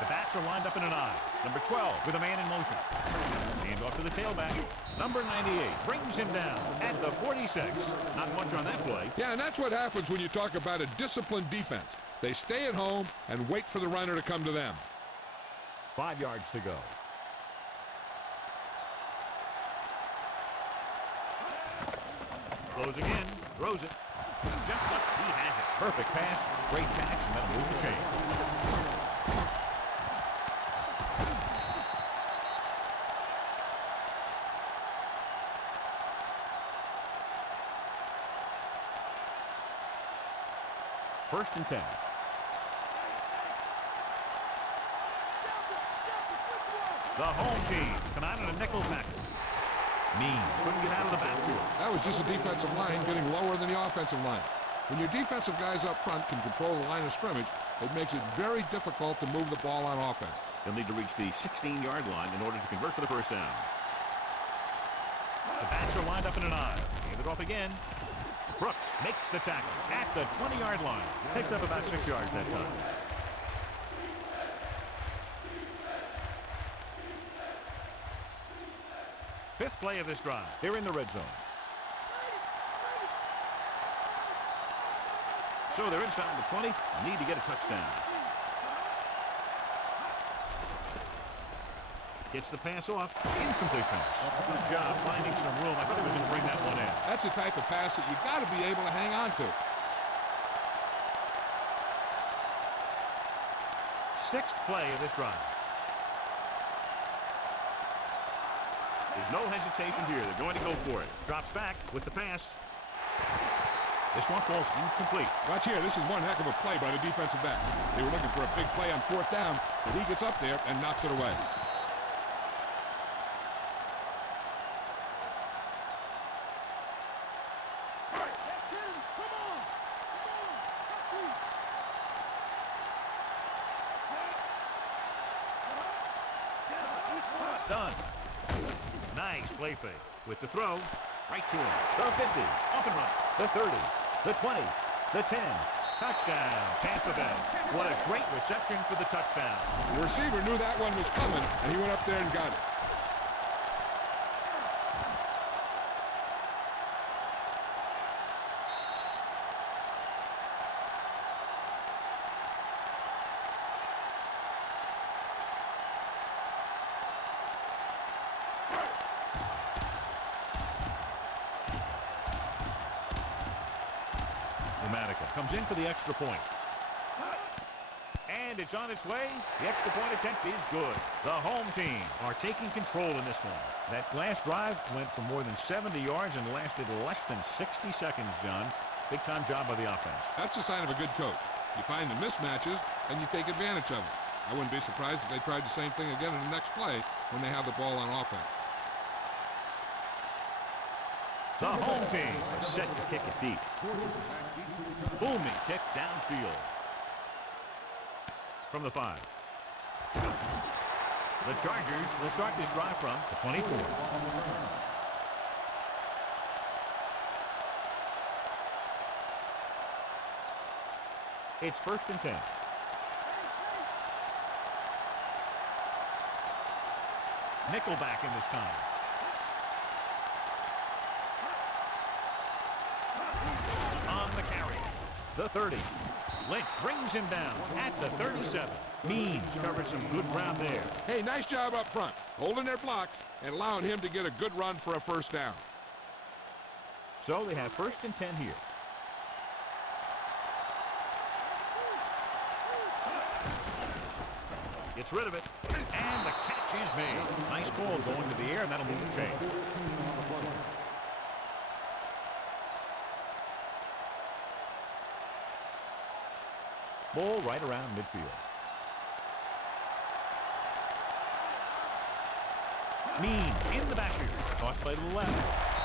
The backs are lined up in an I. Number 12 with a man in motion. Hand off to the tailback. Number 98 brings him down at the 46. Not much on that play. Yeah, and that's what happens when you talk about a disciplined defense. They stay at home and wait for the runner to come to them. 5 yards to go. Closing in. Throws it. Jumps up. He has it. Perfect pass. Great catch. And that'll move the chains. First and 10. The home team come out in a nickel package. Mean couldn't get out of the backfield. That was just a defensive line getting lower than the offensive line. When your defensive guys up front can control the line of scrimmage, it makes it very difficult to move the ball on offense. They'll need to reach the 16-yard line in order to convert for the first down. The backs are lined up in an I. Hand it off again. Brooks makes the tackle at the 20-yard line. Picked up about 6 yards that time. Fifth play of this drive. They're in the red zone. So they're inside the 20. Need to get a touchdown. Gets the pass off. Incomplete pass. Good job finding some room. I thought he was going to bring that one in. That's the type of pass that you got to be able to hang on to. Sixth play of this drive. There's no hesitation here. They're going to go for it. Drops back with the pass. This one falls incomplete. Watch here. This is one heck of a play by the defensive back. They were looking for a big play on 4th down, but he gets up there and knocks it away. Done. Nice play fake. With the throw, right to him. The 50, off and run. The 30, the 20, the 10. Touchdown, Tampa Bay. What a great reception for the touchdown. The receiver knew that one was coming, and he went up there and got it. Comes in for the extra point. And it's on its way. The extra point attempt is good. The home team are taking control in this one. That last drive went for more than 70 yards and lasted less than 60 seconds, John. Big-time job by the offense. That's a sign of a good coach. You find the mismatches, and you take advantage of them. I wouldn't be surprised if they tried the same thing again in the next play when they have the ball on offense. The home team is set to kick it deep. Booming kick downfield. From the 5. The Chargers will start this drive from the 24. It's 1st and 10. Nickelback in this time. On the carry. The 30. Lynch brings him down at the 37. Means covered some good ground there. Hey, nice job up front, holding their blocks and allowing him to get a good run for a first down. So they have 1st and 10 here. Gets rid of it. And the catch is made. Nice call going to the air, and that'll move the chain. Ball right around midfield. Mean in the backfield. Tossed by the left.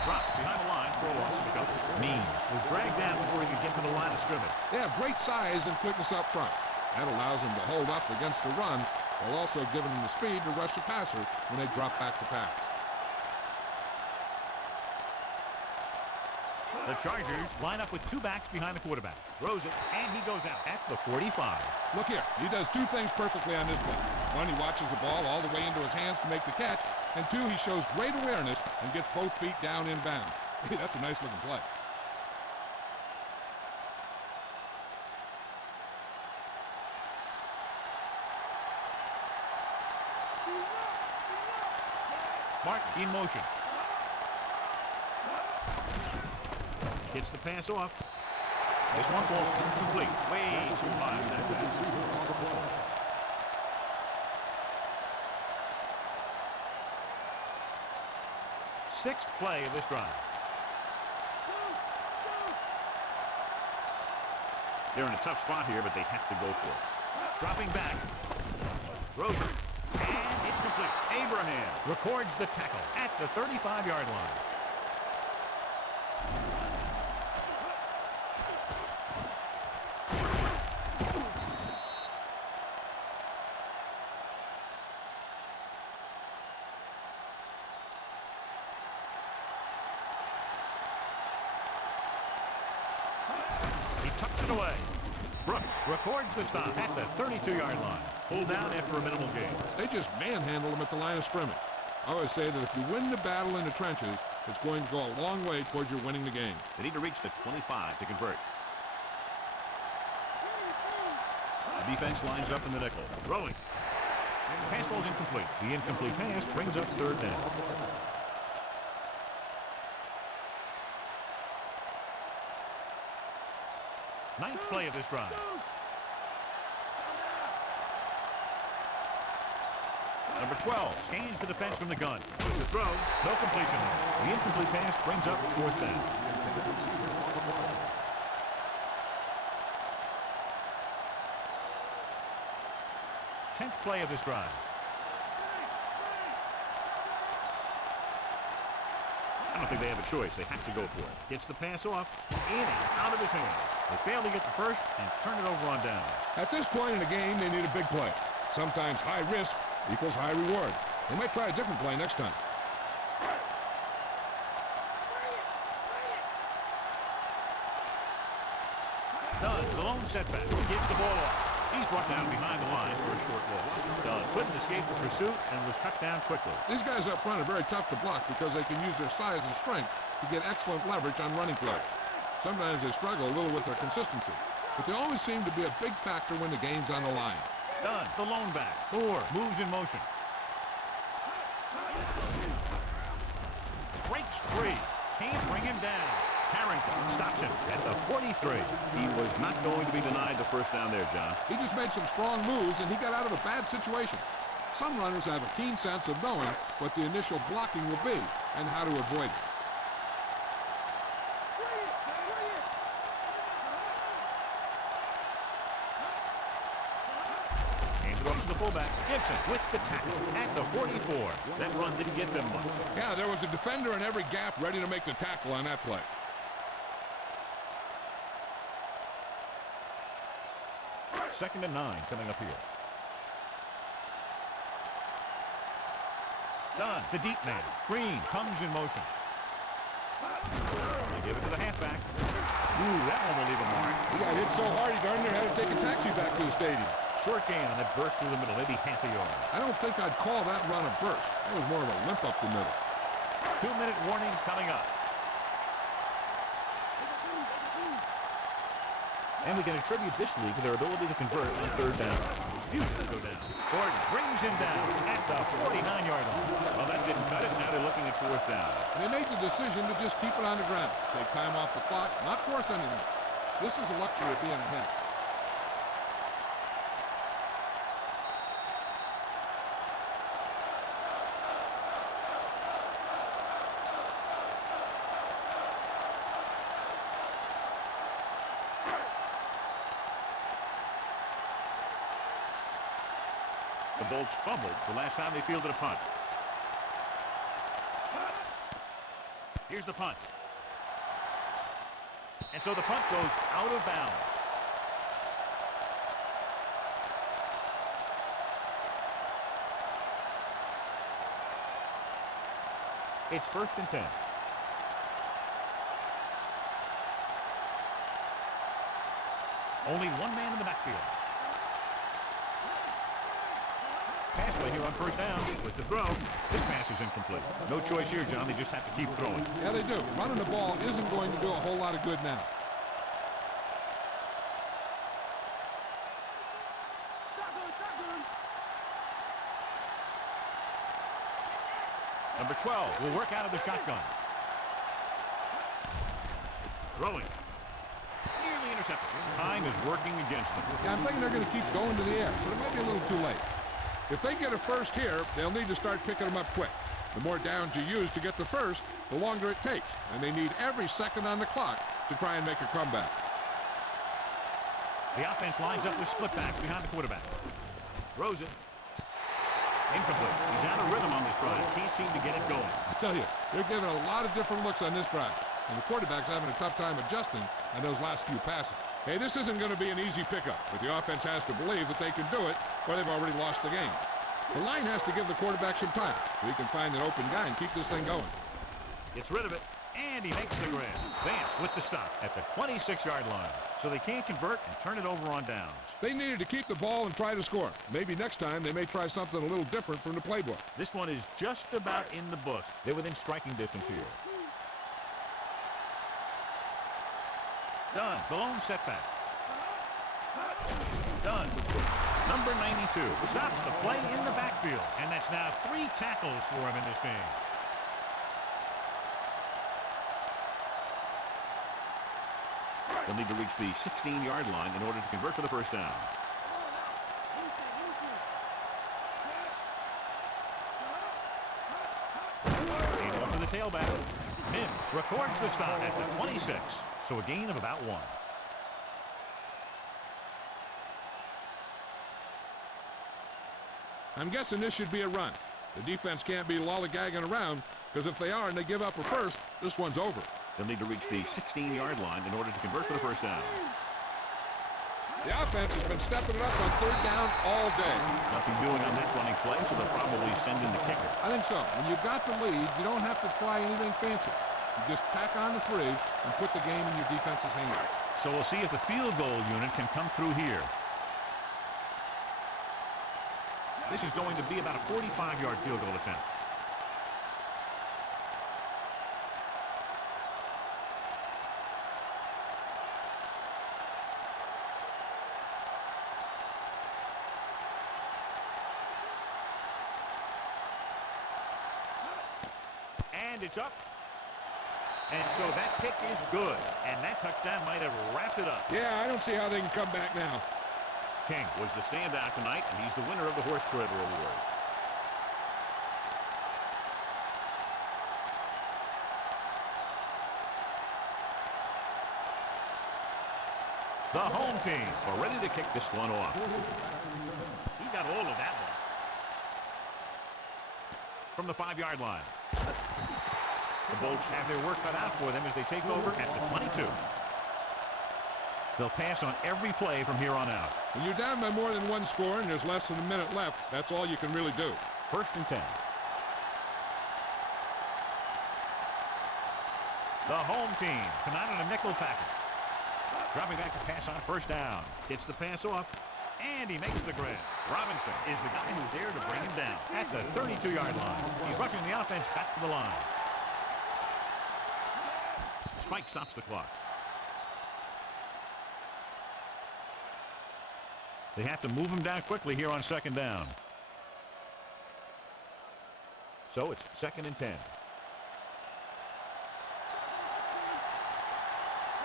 Dropped behind the line for a loss of a couple. Mean was dragged down before he could get to the line of scrimmage. They have great size and quickness up front. That allows them to hold up against the run while also giving them the speed to rush the passer when they drop back to pass. The Chargers line up with two backs behind the quarterback. Throws it, and he goes out at the 45. Look here. He does two things perfectly on this play. One, he watches the ball all the way into his hands to make the catch. And two, he shows great awareness and gets both feet down inbound. Hey, that's a nice looking play. Mark in motion. Gets the pass off. This one falls incomplete. Way too high in that pass. Sixth play of this drive. They're in a tough spot here, but they have to go for it. Dropping back. Throws it. And it's complete. Abraham records the tackle at the 35-yard line. Tucks it away. Brooks records the stop at the 32-yard line. Pulled down after a minimal gain. They just manhandled him at the line of scrimmage. I always say that if you win the battle in the trenches, it's going to go a long way towards your winning the game. They need to reach the 25 to convert. The defense lines up in the nickel. Throwing. Pass ball's incomplete. The incomplete pass brings up third down. Ninth play of this drive. Number 12 scans the defense from the gun. With the throw, no completion. The incomplete pass brings up fourth down. Tenth play of this drive. I don't think they have a choice. They have to go for it. Gets the pass off, in and out of his hands. They fail to get the first and turn it over on downs. At this point in the game, they need a big play. Sometimes high risk equals high reward. They might try a different play next time. Dunn, the lone setback, gives the ball off. He's brought down behind the line for a short loss. Dunn couldn't escape the pursuit and was cut down quickly. These guys up front are very tough to block because they can use their size and strength to get excellent leverage on running plays. Sometimes they struggle a little with their consistency, but they always seem to be a big factor when the game's on the line. Dunn, the lone back. Moore moves in motion. Breaks free. Can't bring him down. Harrington stops him at the 43. He was not going to be denied the first down there, John. He just made some strong moves, and he got out of a bad situation. Some runners have a keen sense of knowing what the initial blocking will be and how to avoid it. To the fullback, Gibson with the tackle at the 44. That run didn't get them much. Yeah, there was a defender in every gap ready to make the tackle on that play. Second and 9 coming up here. Dunn, the deep man. Green comes in motion. They give it to the halfback. Ooh, that one will leave a mark. He got hit so hard he darn near had to take a taxi back to the stadium. Short gain on that burst through the middle, maybe half a yard. I don't think I'd call that run a burst. That was more of a limp up the middle. 2-minute warning coming up. And we can attribute this league to their ability to convert on third down. Refuses to go down. Gordon brings him down at the 49-yard line. Well, that didn't cut it. Now they're looking at fourth down. They made the decision to just keep it on the ground. Take time off the clock, not force anything. This is a luxury of being ahead. The Bolts fumbled the last time they fielded a punt. Here's the punt. And so the punt goes out of bounds. It's 1st and 10. Only one man in the backfield. Pass play here on 1st down with the throw. This pass is incomplete. No choice here, John. They just have to keep throwing. Yeah, they do. Running the ball isn't going to do a whole lot of good now. Number 12 will work out of the shotgun. Throwing. Nearly intercepted. Time is working against them. Yeah, I'm thinking they're going to keep going to the air, but it might be a little too late. If they get a first here, they'll need to start picking them up quick. The more downs you use to get the first, the longer it takes, and they need every second on the clock to try and make a comeback. The offense lines up with split backs behind the quarterback. Throws it. Incomplete. He's out of rhythm on this drive. Can't seem to get it going. I tell you, they're giving a lot of different looks on this drive, and the quarterback's having a tough time adjusting on those last few passes. Hey, this isn't going to be an easy pickup, but the offense has to believe that they can do it, or they've already lost the game. The line has to give the quarterback some time so he can find an open guy and keep this thing going. Gets rid of it, and he makes the grab. Vance with the stop at the 26-yard line. So they can't convert and turn it over on downs. They needed to keep the ball and try to score. Maybe next time they may try something a little different from the playbook. This one is just about in the books. They're within striking distance here. Done. The lone setback. Done. Number 92 stops the play in the backfield. And that's now 3 tackles for him in this game. They'll need to reach the 16-yard line in order to convert for the first down. And off to the tailback. Mims records the stop at the 26. So a gain of about 1. I'm guessing this should be a run. The defense can't be lollygagging around, because if they are and they give up a first, this one's over. They'll need to reach the 16-yard line in order to convert for the first down. The offense has been stepping it up on 3rd down all day. Nothing doing on that running play, so they'll probably send in the kicker. I think so. When you've got the lead, you don't have to try anything fancy. You just tack on the 3 and put the game in your defense's hands. So we'll see if the field goal unit can come through here. This is going to be about a 45-yard field goal attempt. And it's up. And so that kick is good. And that touchdown might have wrapped it up. Yeah, I don't see how they can come back now. King was the standout tonight, and he's the winner of the Horse Trader Award. The home team are ready to kick this one off. He got all of that one. From the 5-yard line. The Bolts have their work cut out for them as they take over at the 22. They'll pass on every play from here on out. When you're down by more than 1 score and there's less than a minute left, that's all you can really do. 1st and 10. The home team come out in a nickel package. Dropping back to pass on 1st down. Gets the pass off, and he makes the grab. Robinson is the guy who's there to bring him down at the 32-yard line. He's rushing the offense back to the line. Spike stops the clock. They have to move him down quickly here on 2nd down. So it's 2nd and 10.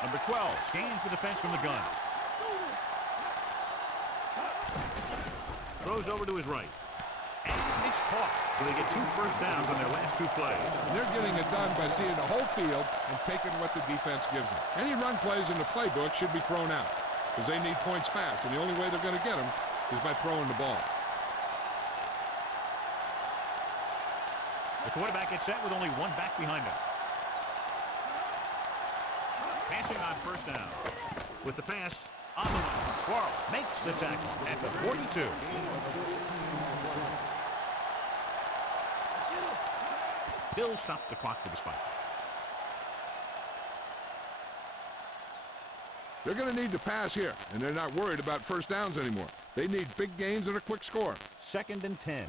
Number 12 scans the defense from the gun. Throws over to his right. And it's caught. So they get 2 first downs on their last 2 plays. They're getting it done by seeing the whole field and taking what the defense gives them. Any run plays in the playbook should be thrown out, because they need points fast, and the only way they're going to get them is by throwing the ball. The quarterback gets set with only one back behind him. Passing on first down. With the pass on the line. Quarles makes the tackle at the 42. Bill stopped the clock with the spike. They're going to need to pass here, and they're not worried about first downs anymore. They need big gains and a quick score. 2nd and 10.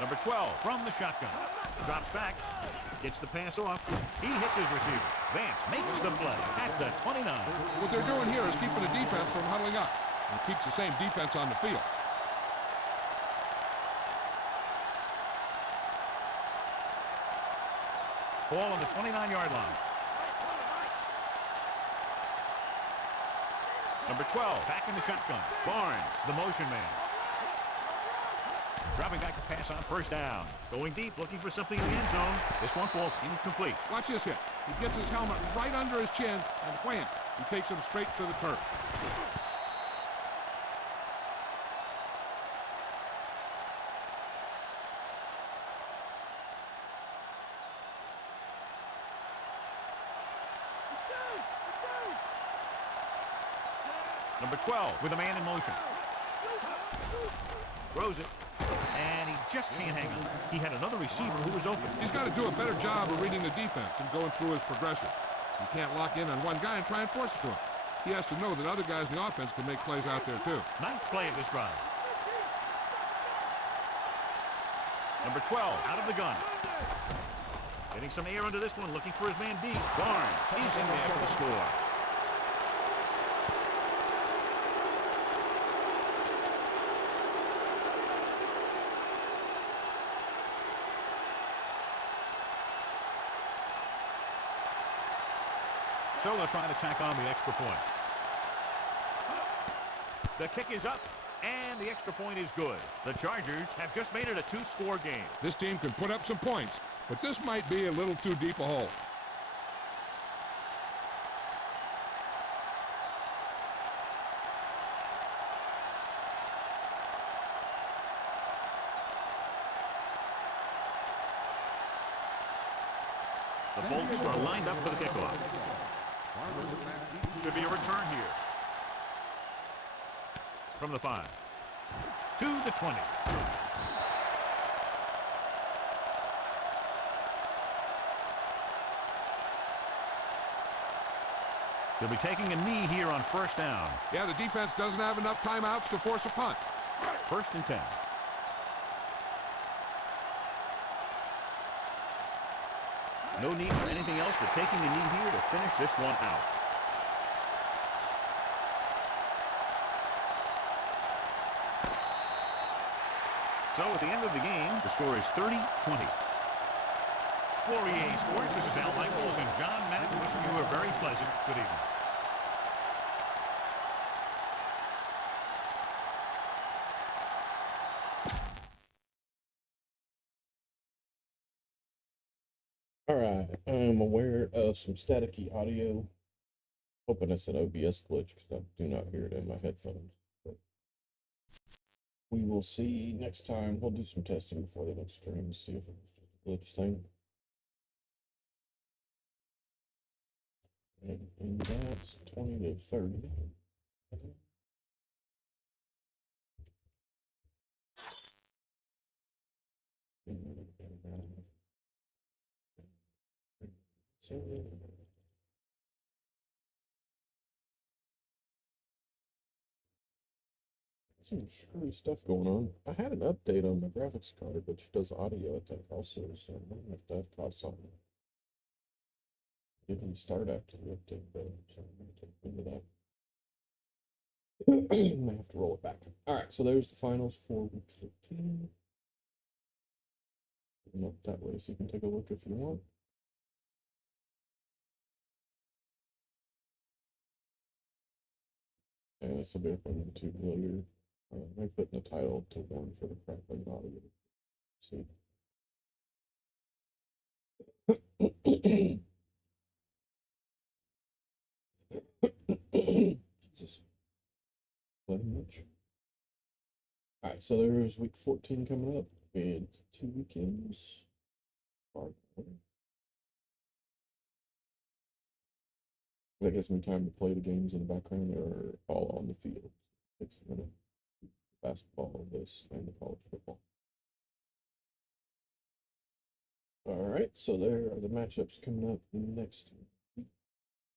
Number 12 from the shotgun. Drops back. Gets the pass off. He hits his receiver. Vance makes the play at the 29. What they're doing here is keeping the defense from huddling up. And keeps the same defense on the field. Ball on the 29-yard line. Number 12 back in the shotgun. Barnes, the motion man. Dropping back to pass on first down. Going deep, looking for something in the end zone. This one falls incomplete. Watch this hit. He gets his helmet right under his chin, and wham, he takes him straight to the turf. Number 12 with a man in motion. Throws it. And he just can't hang on. He had another receiver who was open. He's got to do a better job of reading the defense and going through his progression. You can't lock in on one guy and try and force it to him. He has to know that other guys in the offense can make plays out there too. 9th play of this drive. Number 12 out of the gun. Getting some air under this one, looking for his man deep. Barnes, he's in there for the score. So they'll try to tack on the extra point. The kick is up, and the extra point is good. The Chargers have just made it a 2-score game. This team can put up some points, but this might be a little too deep a hole. The Bolts are lined up for the kickoff. Should be a return here. From the 5. To the 20. They'll be taking a knee here on first down. Yeah, the defense doesn't have enough timeouts to force a punt. 1st and 10. No need for anything else but taking the knee here to finish this one out. So at the end of the game, the score is 30-20. For EA Sports, this is Al Michaels and John Madden wishing you a very pleasant good evening. All right, I'm aware of some staticky audio. Hoping it's an OBS glitch because I do not hear it in my headphones. But we will see next time. We'll do some testing before the next stream to see if it's just a glitch thing. And that's 20 to 30. Some screwy stuff going on. I had an update on my graphics card, which does audio, I think, also, so I don't know if that caused something. It didn't start after the update, though, so I'm going to take a look at that. I might have to roll it back. All right, so there's the finals for week 13. Look that way so you can take a look if you want. And this will be up on YouTube later. I put in the title to warn for the crackling audio. See. Jesus. That much. All right, so there's week 14 coming up in 2 weekends. That gives me time to play the games in the background or all on the field. Takes a minute. Basketball, this, and the college football. All right, so there are the matchups coming up next week.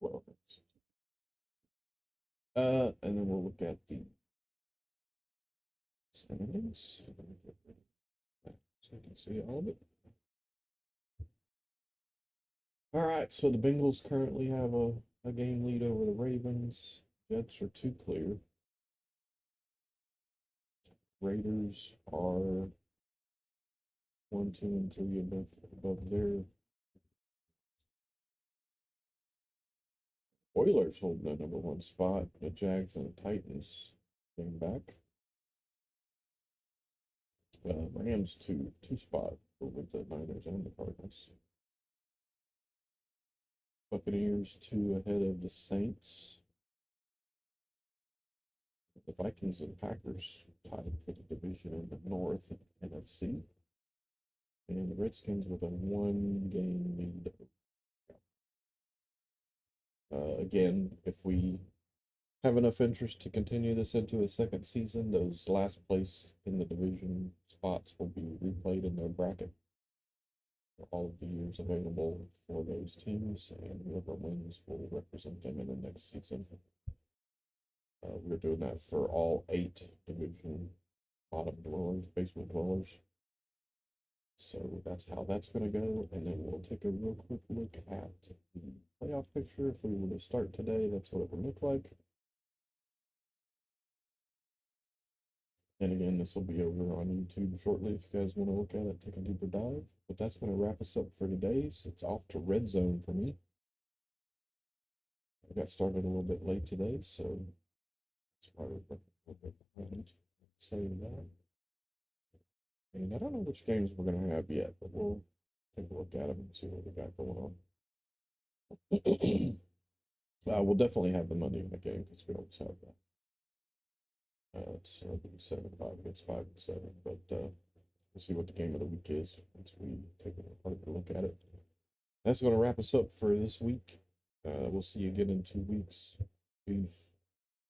Well, and then we'll look at the standings. Let me get rid of that so I can see all of it. All right, so the Bengals currently have a game lead over the Ravens. Jets are 2 clear. Raiders are 1, 2, and 3 above their. Oilers holding the number 1 spot. The Jags and the Titans came back. Rams 2 spot over the Niners and the Cardinals. Buccaneers 2 ahead of the Saints. The Vikings and Packers tied for the division in the North NFC. And the Redskins with a 1-game lead. Again, if we have enough interest to continue this into a second season, those last place in the division spots will be replayed in their bracket for all of the years available for those teams, and whoever wins will represent them in the next season. We're doing that for all 8 division bottom dwellers, basement dwellers. So that's how that's going to go, and then we'll take a real quick look at the playoff picture. If we were to start today, that's what it would look like. And again, this will be over on YouTube shortly if you guys want to look at it, take a deeper dive. But that's going to wrap us up for today. So it's off to red zone for me. I got started a little bit late today, so that's why we're a little bit behind saying that. And I don't know which games we're going to have yet, but we'll take a look at them and see what we got going on. We'll definitely have the Monday night game because we always have that. It's 7-5 against 5 and 7, but we'll see what the game of the week is once we take a harder look at it. That's going to wrap us up for this week. We'll see you again in 2 weeks. Peace.